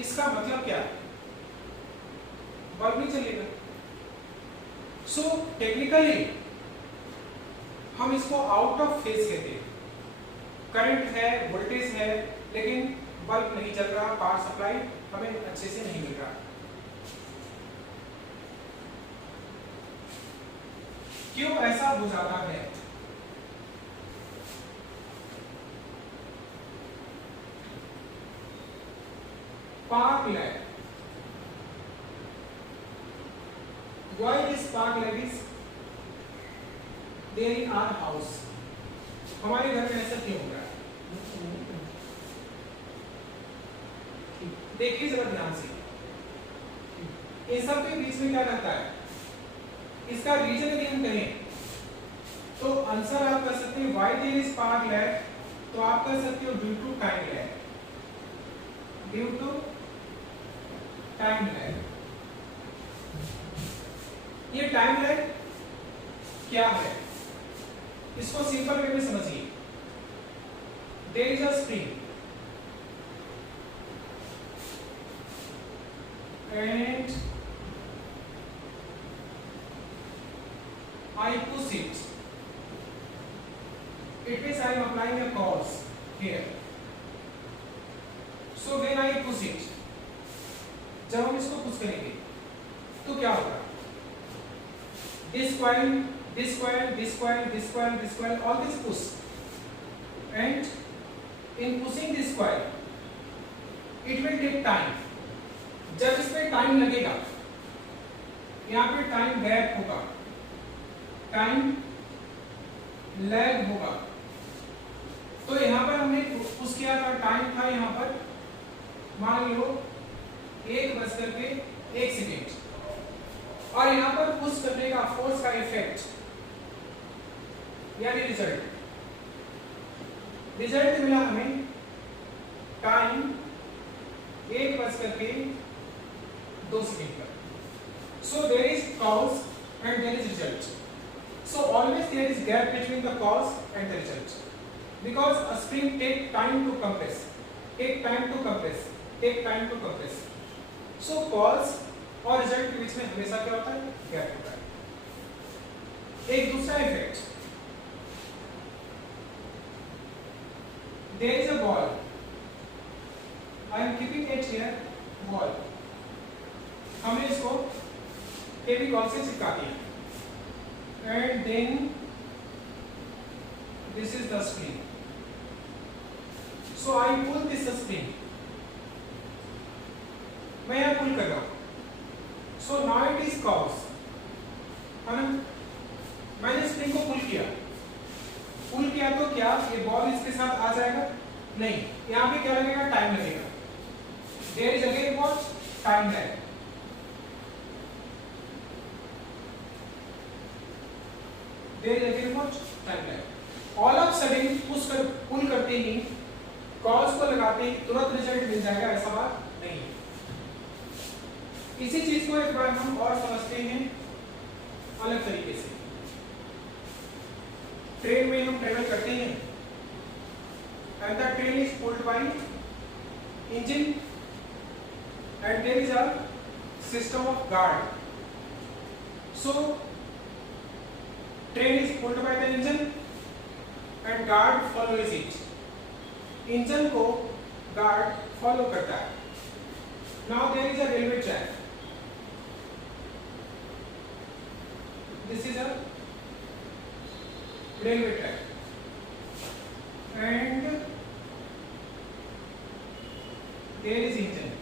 इसका मतलब क्या है, बल्ब नहीं चलेगा। सो टेक्निकली हम इसको आउट ऑफ फेज कहते हैं, करंट है, वोल्टेज है, लेकिन बल्ब नहीं चल रहा, पावर सप्लाई हमें अच्छे से नहीं मिल रहा। क्यों ऐसा हो जाता है? spark lag. Why this spark lag is there in our house? हमारे घर में ऐसा क्यों हो रहा है? देखिए जरा ध्यान से, इन सब के बीच में क्या रहता है, इसका रीजन यदि हम कहें तो आंसर आप कर सकते हैं why there is spark lag, तो आप कर सकते हो due to time lag, due to time lag. ये टाइम लैग क्या है, इसको सिंपल वे में समझिए। There is a spring and I push it. It means I am applying a force here. So when I push it, जब हम इसको push करेंगे तो क्या होगा, this coil, this coil, this coil, this coil, this coil, all this push, and in pushing this coil, it will take time. जब इसमें time लगेगा, यहाँ पे टाइम गैप होगा, टाइम लैग होगा, तो यहाँ पर हमने पुश किया था, टाइम था यहाँ पर मान लो 1:01 और यहाँ पर पुश करने का फोर्स का इफेक्ट यानी रिजल्ट मिला हमें टाइम 1:02 पर। So there is cause and there is result. So always there is gap between the cause and the result, because a spring take time to compress, take time to compress, take time to compress. So cause और result के बीच में हमेशा क्या होता है, gap होता है। एक दूसरा effect, there is a ball, I am keeping it here, ball, हमने इसको फेविकॉल से चिपका दिया, and then this is the spring. So I pull this spring, मैं यहाँ पुल कर रहा हूँ, so now it is cause, है ना, मैंने स्प्रिंग को पुल किया तो क्या ये बॉल इसके साथ आ जाएगा? नहीं, यहाँ पे क्या लगेगा, टाइम लगेगा। There is again what? Time lag. There is again what? Time lag. All of sudden पुल करते ही कॉज को लगाते ही तुरंत रिजल्ट मिल जाएगा, ऐसा बात नहीं है। इसी चीज को एक बार हम और समझते हैं अलग तरीके से। ट्रेन में हम ट्रेवल करते हैं and the train is pulled by engine and there is a system of guard. So train is pulled by the engine and guard follows it. Engine को guard follow करता है। Now there is a railway track. This is a railway track and there is engine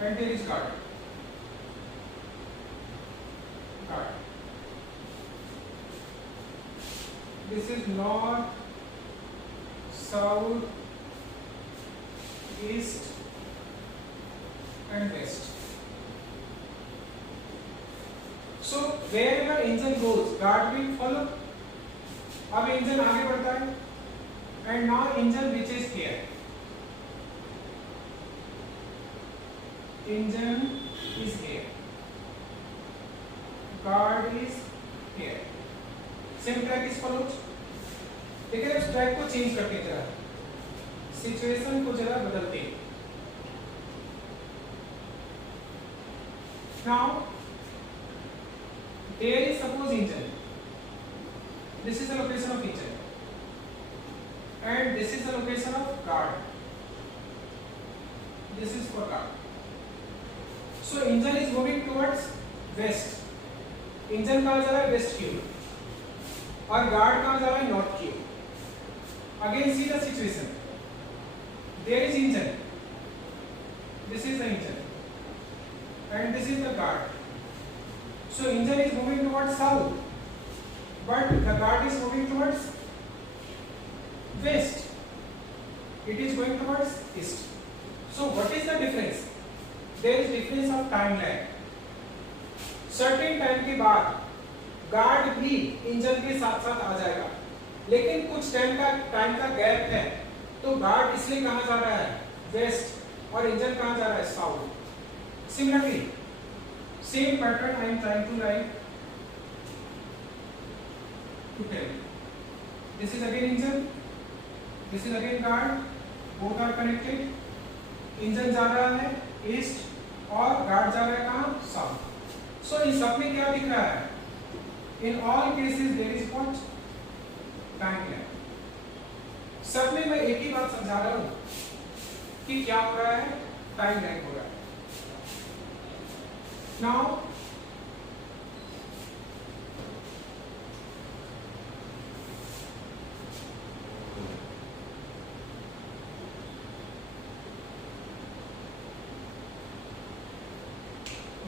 and there is guard. This is north, south, east and west. So wherever engine goes, guard will follow. अब engine आगे बढ़ता है and now engine reaches here. Engine is here. Guard is here. Same track is followed. लेकिन अब track को change करते हैं, जरा सिचुएशन को जरा बदलते हैं. Now there is suppose engine. This is the location of engine, and this is the location of guard. This is for guard. So engine is moving towards west. Engine कहाँ जा रहा है? वेस्ट की ओर. और गार्ड कहाँ जा रहा है? नॉर्थ की ओर. Again see the situation. There is engine. This is the engine, and this is the guard. So engine is moving towards south, but the guard is moving towards west. It is going towards east. So what is the difference? There is difference of time lag. Certain time के बाद guard भी engine के साथ साथ आ जाएगा, लेकिन कुछ time का गैप है, तो गार्ड इसलिए कहाँ जा रहा है? वेस्ट, और इंजन कहाँ जा रहा है? South. Similarly, same pattern I am trying to write to tell. This is again engine, this is again guard. Both are connected. Engine जा रहा है ईस्ट और गार्ड जा रहा है कहाँ? साउथ. So इन सब में क्या दिख रहा है? In all cases there is what? Time lag. सब में मैं एक ही बात समझा रहा हूँ कि क्या हो रहा है? टाइम लैग हो रहा है. Now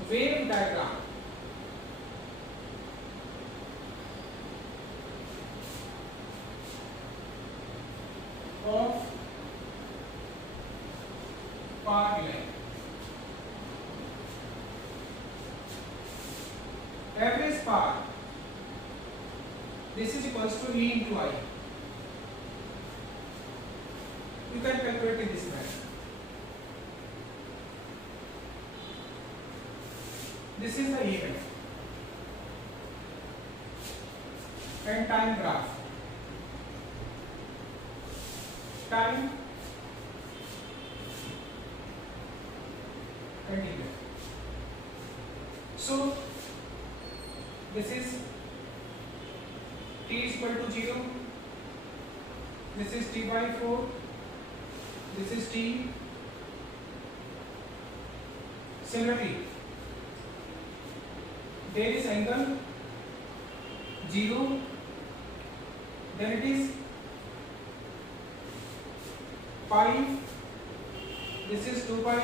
wave diagram of spark length. Average spark, this is equals to E into I. You can calculate in this manner. This is the EMF and time graph. Time and EMF. So this is t is equal to 0. This is t by 4. This is t. Similarly, there is angle 0. Then it is pi. This is 2 pi.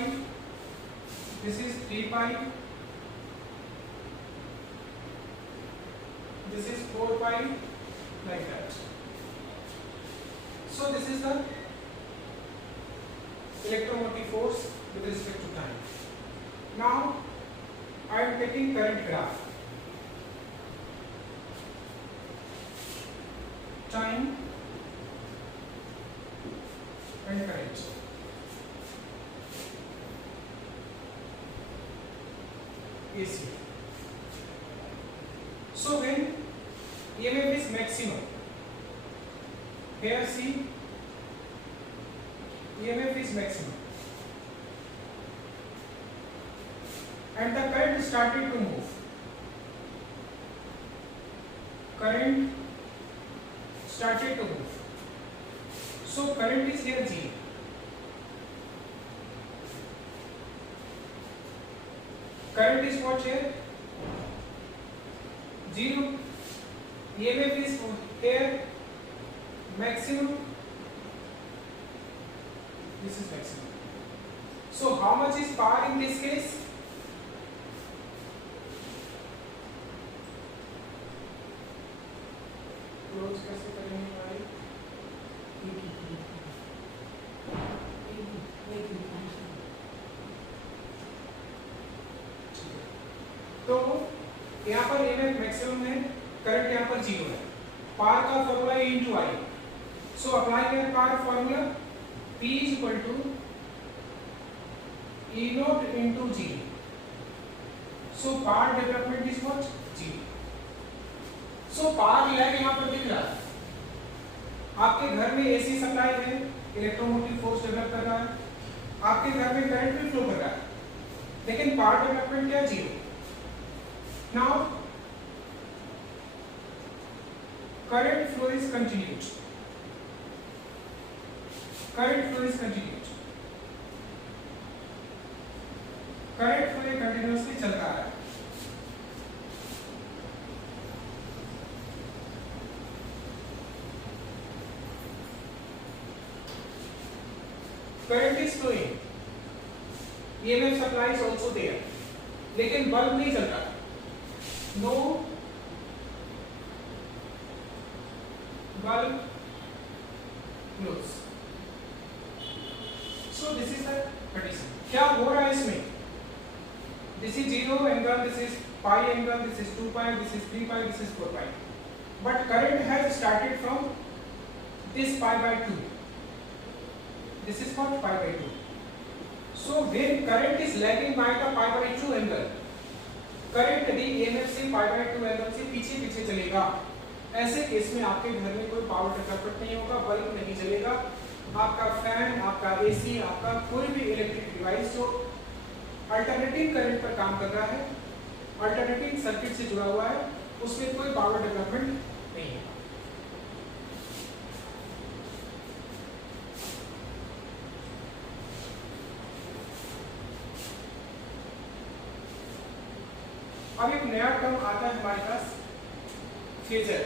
This is 3 pi. This is 4 pi, like that. So this is the electromotive force with respect to time. Now I am taking current graph. Time and current. AC. So when EMF is maximum, here see, EMF is maximum, and the current started to move. Current started to move. So current is here G. Current is what here? 0. EMF is here maximum. This is maximum. So how much is power in this case? Close कैसे करेंगे भाई? तो यहाँ current यहाँ पर 0 है, power का formula E into I, so apply करें power formula, P is equal to E naught into G, so power development is what, G। So power lag यहाँ पर दिख रहा है, आपके घर में एसी सप्लाई है, इलेक्ट्रोमोटिव फोर्स डेवलप कर रहा है, आपके घर में करंट भी फ्लो कर रहा है, लेकिन पार डेवलपमेंट क्या, 0। Now current flow is continued, current flow is continued, current flow continuously चलता है। current is flowing, EMF supply is also there, लेकिन बल्ब नहीं चल रहा, no bulb glows, so this is the condition। क्या हो रहा है इसमें, this is 0 angle, this is pi angle, this is 2 pi, this is 3 pi, this is 4 pi, but current has started from this pi by 2, this is called pi by 2, so when current is lagging by the pi by 2 angle, current भी EMF से pi by 2 angle से पीछे पीछे चलेगा। ऐसे case में आपके घर में कोई पावर डेवलपमेंट नहीं होगा, बल्ब नहीं जलेगा, आपका फैन, आपका एसी, आपका कोई भी इलेक्ट्रिक डिवाइस जो अल्टरनेटिव करंट पर काम कर रहा है, अल्टरनेटिव सर्किट से जुड़ा हुआ है, उसमें कोई पावर डेवलपमेंट नहीं है। अब एक नया टर्म आता है हमारे पास, फेजर।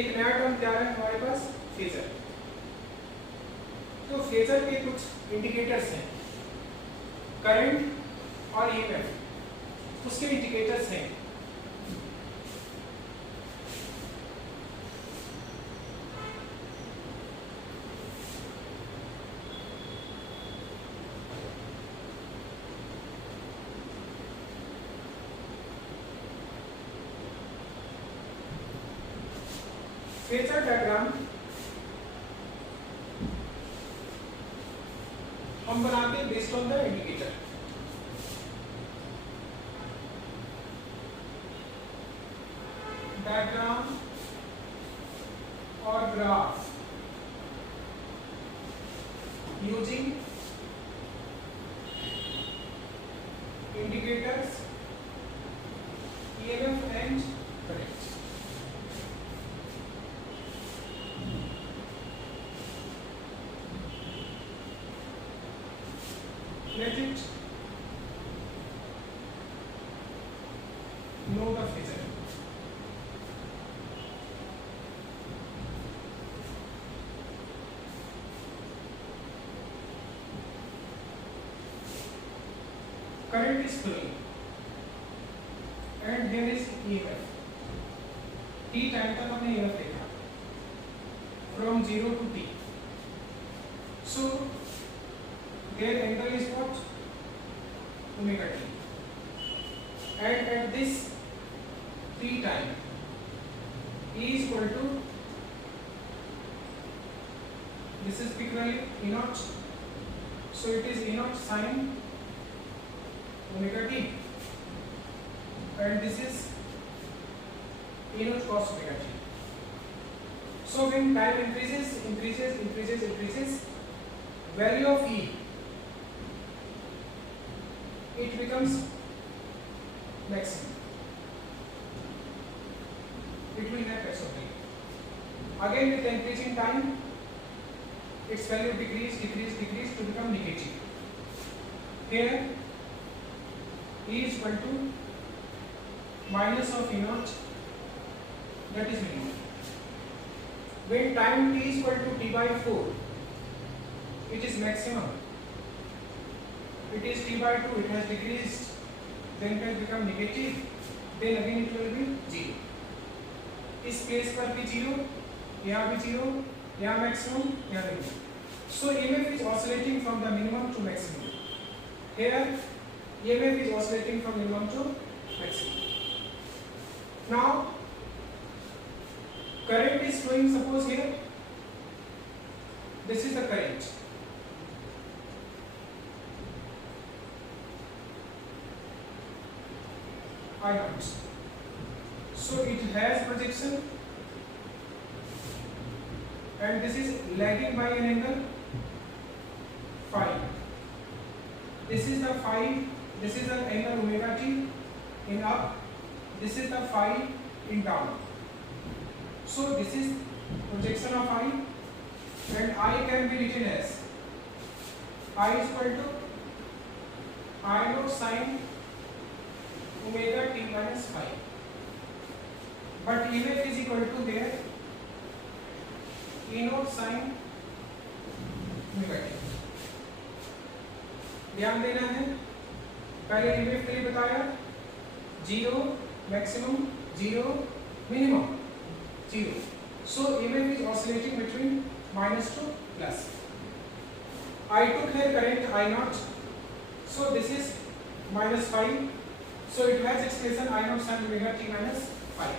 एक नया टर्म क्या है हमारे पास, फेजर। तो फेजर के कुछ इंडिकेटर्स हैं, करंट और ईएमएफ, उसके इंडिकेटर्स हैं। फेजर डायग्राम हम बनाते हैं based on the indicator. Diagram और graph using indicators, EMF and current. Let it know the phasor। Current is flowing and here is EMF। T time तक हमने EMF देखा from 0 to T। So their angle is what, omega t, and at this t time E is equal to, this is pictorially E naught, so it is E naught sin omega t, and this is E naught cos omega t। So when time increases, value of E, it becomes maximum, it will have XOT। Again with increasing time, its value decrease to become negative। Here E is equal to minus of E naught, that is minimum। When time t is equal to t by 4, it is maximum, it is t by 2, it has decreased, then it has become negative, then again it will be 0। इस case पर भी 0, यहाँ भी 0, यहाँ maximum, यहाँ minimum। So EMF is oscillating from the minimum to maximum। Here EMF is oscillating from minimum to maximum। Now current is flowing, suppose here this is the current. I naught. So it has projection and this is lagging by an angle phi. This is the phi, this is the angle omega t in up, this is the phi in down. So this is projection of I, and I can be written as I is equal to I naught sine omega t minus phi. But EMF is equal to there E naught sine omega t. ध्यान देना है, पहले EMF के लिए बताया 0 maximum, 0 minimum, 0. So EMF is oscillating between minus to plus. I took here current I naught, so this is minus phi. So it has expression I naught sin omega t minus phi.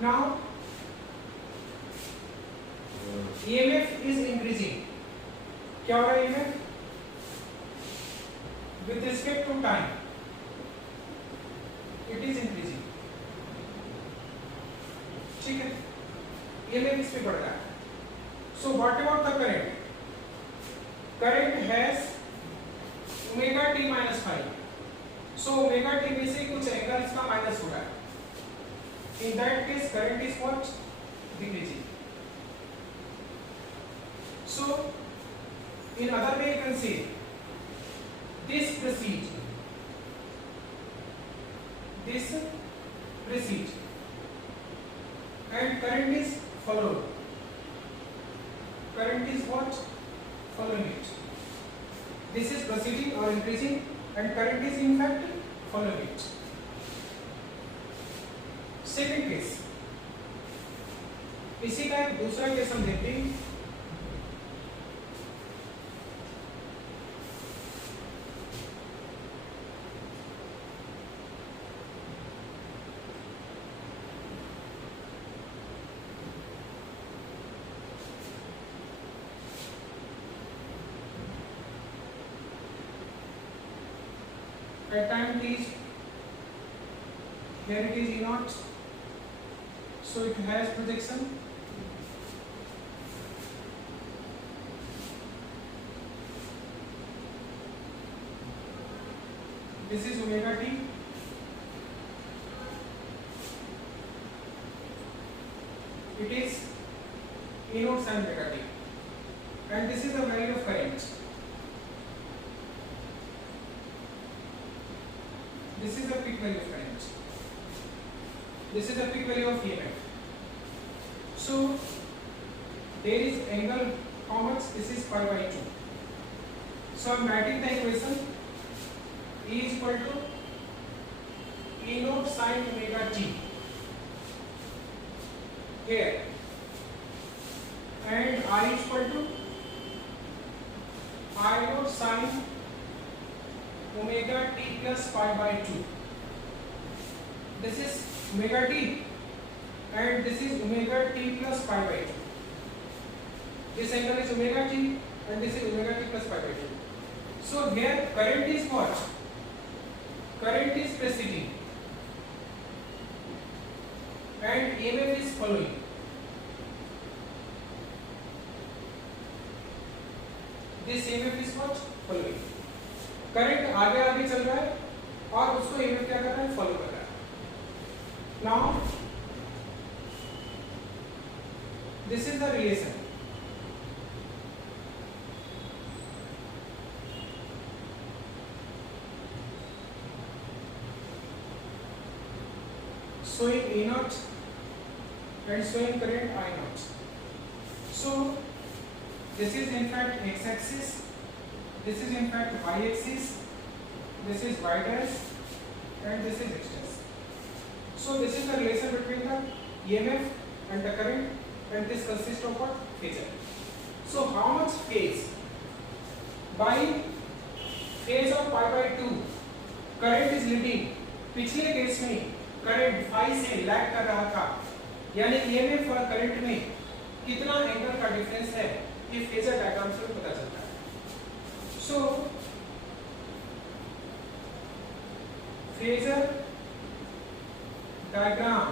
Now EMF is increasing. क्या हो रहा है EMF? With respect to time, it is increasing. ठीक है, EMF इस पे बढ़ रहा है. So what about the current? Current has omega t minus phi. So omega t में से कुछ एंगल इसका माइनस हो रहा है. In that case, current is what? Decreasing. So in other way you can say this precedes, and current is followed. Current is what? Following it. This is proceeding or increasing, and current is in fact following it. Second case, इसी का एक दूसरा case हम देखते हैं. At time t, here it is E naught, so it has projection. This is omega t. It is E naught sin omega t, and this is the value of current. This is the peak value of current. This is the peak value of EMF. So there is angle how much? This is pi by 2. So I am writing the equation E is equal to E naught sin omega t here, and I is equal to I naught sin omega t plus pi by 2. This is omega t and this is omega t plus pi by 2. This angle is omega t and this is omega t plus pi by 2. So here current is what? Current is preceding and EMF is following. This EMF is what? Following. Current आगे आगे चल रहा है और उसको EMF क्या कर रहा है? फॉलो कर रहा है. Now this is the relation. showing E naught and showing current I naught. So this is in fact x axis, this is in fact y axis, this is y dash and this is x dash. So this is the relation between the EMF and the current, and this consists of what? Phasor. So how much phase? By phase of pi by 2 current is leading. पिछले case में current phi से lag कर रहा था, यानी EMF और current में कितना एंगल का डिफरेंस है, ये फेजर डायग्राम से पता चलता है। So phasor diagram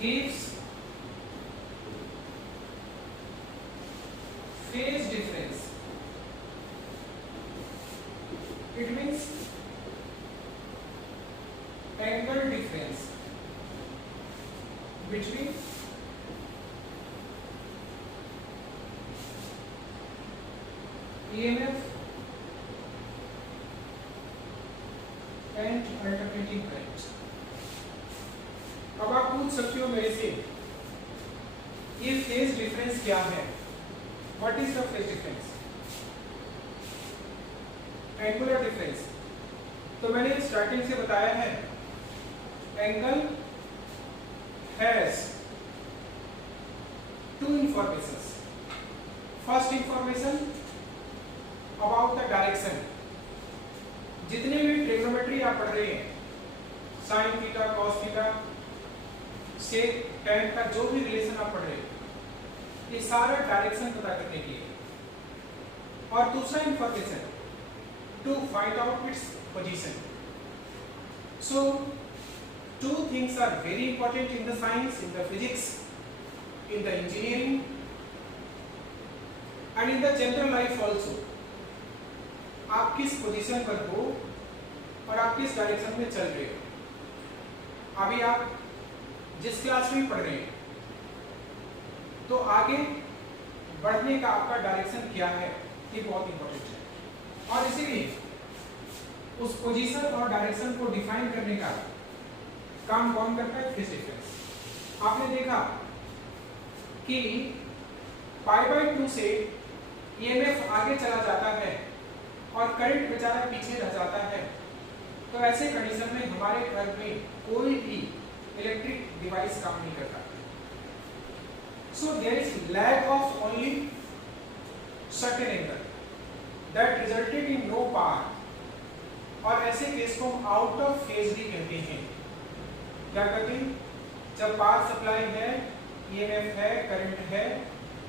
gives phase difference. It means angle difference between EMF and alternating current. अब आप पूछ सकते हो मेरे से, ये फेज डिफरेंस क्या है? What is the phase difference? Angular difference तो मैंने स्टार्टिंग से बताया है, angle has two informations. First information about the direction. जितने भी ट्रिग्नोमेट्री आप पढ़ रहे हैं, साइन थीटा, कॉस थीटा से tan का जो भी रिलेशन आप पढ़ रहे हैं, ये सारा डायरेक्शन पता करने के लिए। और दूसरा information to find out its position. So two things are very important in the science, in the physics, in the engineering and in the general life also. आप किस पोजीशन पर हो और आप किस डायरेक्शन में चल रहे हो। अभी आप जिस क्लास में पढ़ रहे हैं, तो आगे बढ़ने का आपका डायरेक्शन क्या है, ये बहुत इंपॉर्टेंट है। और इसीलिए उस पोजीशन और डायरेक्शन को डिफाइन करने का काम कौन करता है? Phase difference. आपने देखा कि π/2 से ईएमएफ आगे चला जाता है और करंट बेचारा पीछे रह जाता है, तो ऐसे कंडीशन में हमारे घर में कोई भी इलेक्ट्रिक डिवाइस काम नहीं करता। So there is lag of only certain angle that resulted in no power, और ऐसे केस को हम आउट ऑफ फेज भी कहते हैं। क्या कहते हैं? जब पावर सप्लाई है, ईएमएफ है, करंट है,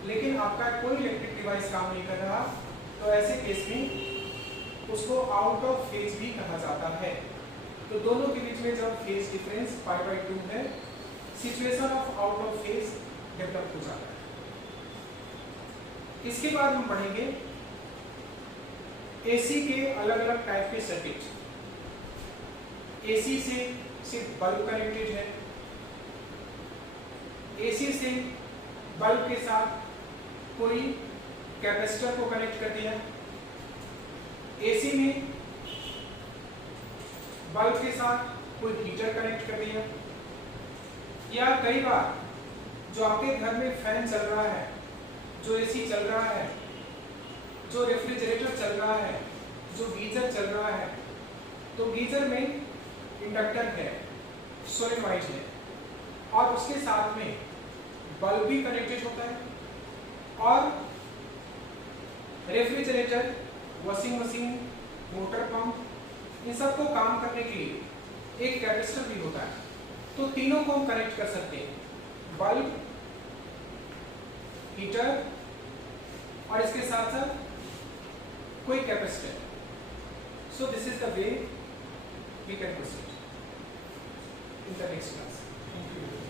लेकिन आपका कोई इलेक्ट्रिक डिवाइस काम नहीं कर रहा, तो ऐसे केस में उसको आउट ऑफ फेज भी कहा जाता है। तो दोनों के बीच में जब फेज डिफरेंस π/2 है, situation of out of phase develop हो जाता है। इसके बाद हम पढ़ेंगे एसी के अलग अलग टाइप के सर्किट। एसी से सिर्फ बल्ब कनेक्टेड है, एसी से बल्ब के साथ कोई कैपेसिटर को कनेक्ट कर दिया, एसी में बल्ब के साथ कोई हीटर कनेक्ट कर दिया, या कई बार जो आपके घर में फैन चल रहा है, जो एसी चल रहा है, जो रेफ्रिजरेटर चल रहा है, जो गीजर चल रहा है, तो गीजर में इंडक्टर है, सोलेनोइड है, और उसके साथ में बल्ब भी कनेक्टेड होता है, और refrigerator, washing machine, motor pump, इन सबको काम करने के लिए एक कैपेसिटर भी होता है। तो तीनों को हम कनेक्ट कर सकते हैं, बल्ब, हीटर और इसके साथ साथ कोई capacitor. So this is the way we can proceed in the next class. Thank you.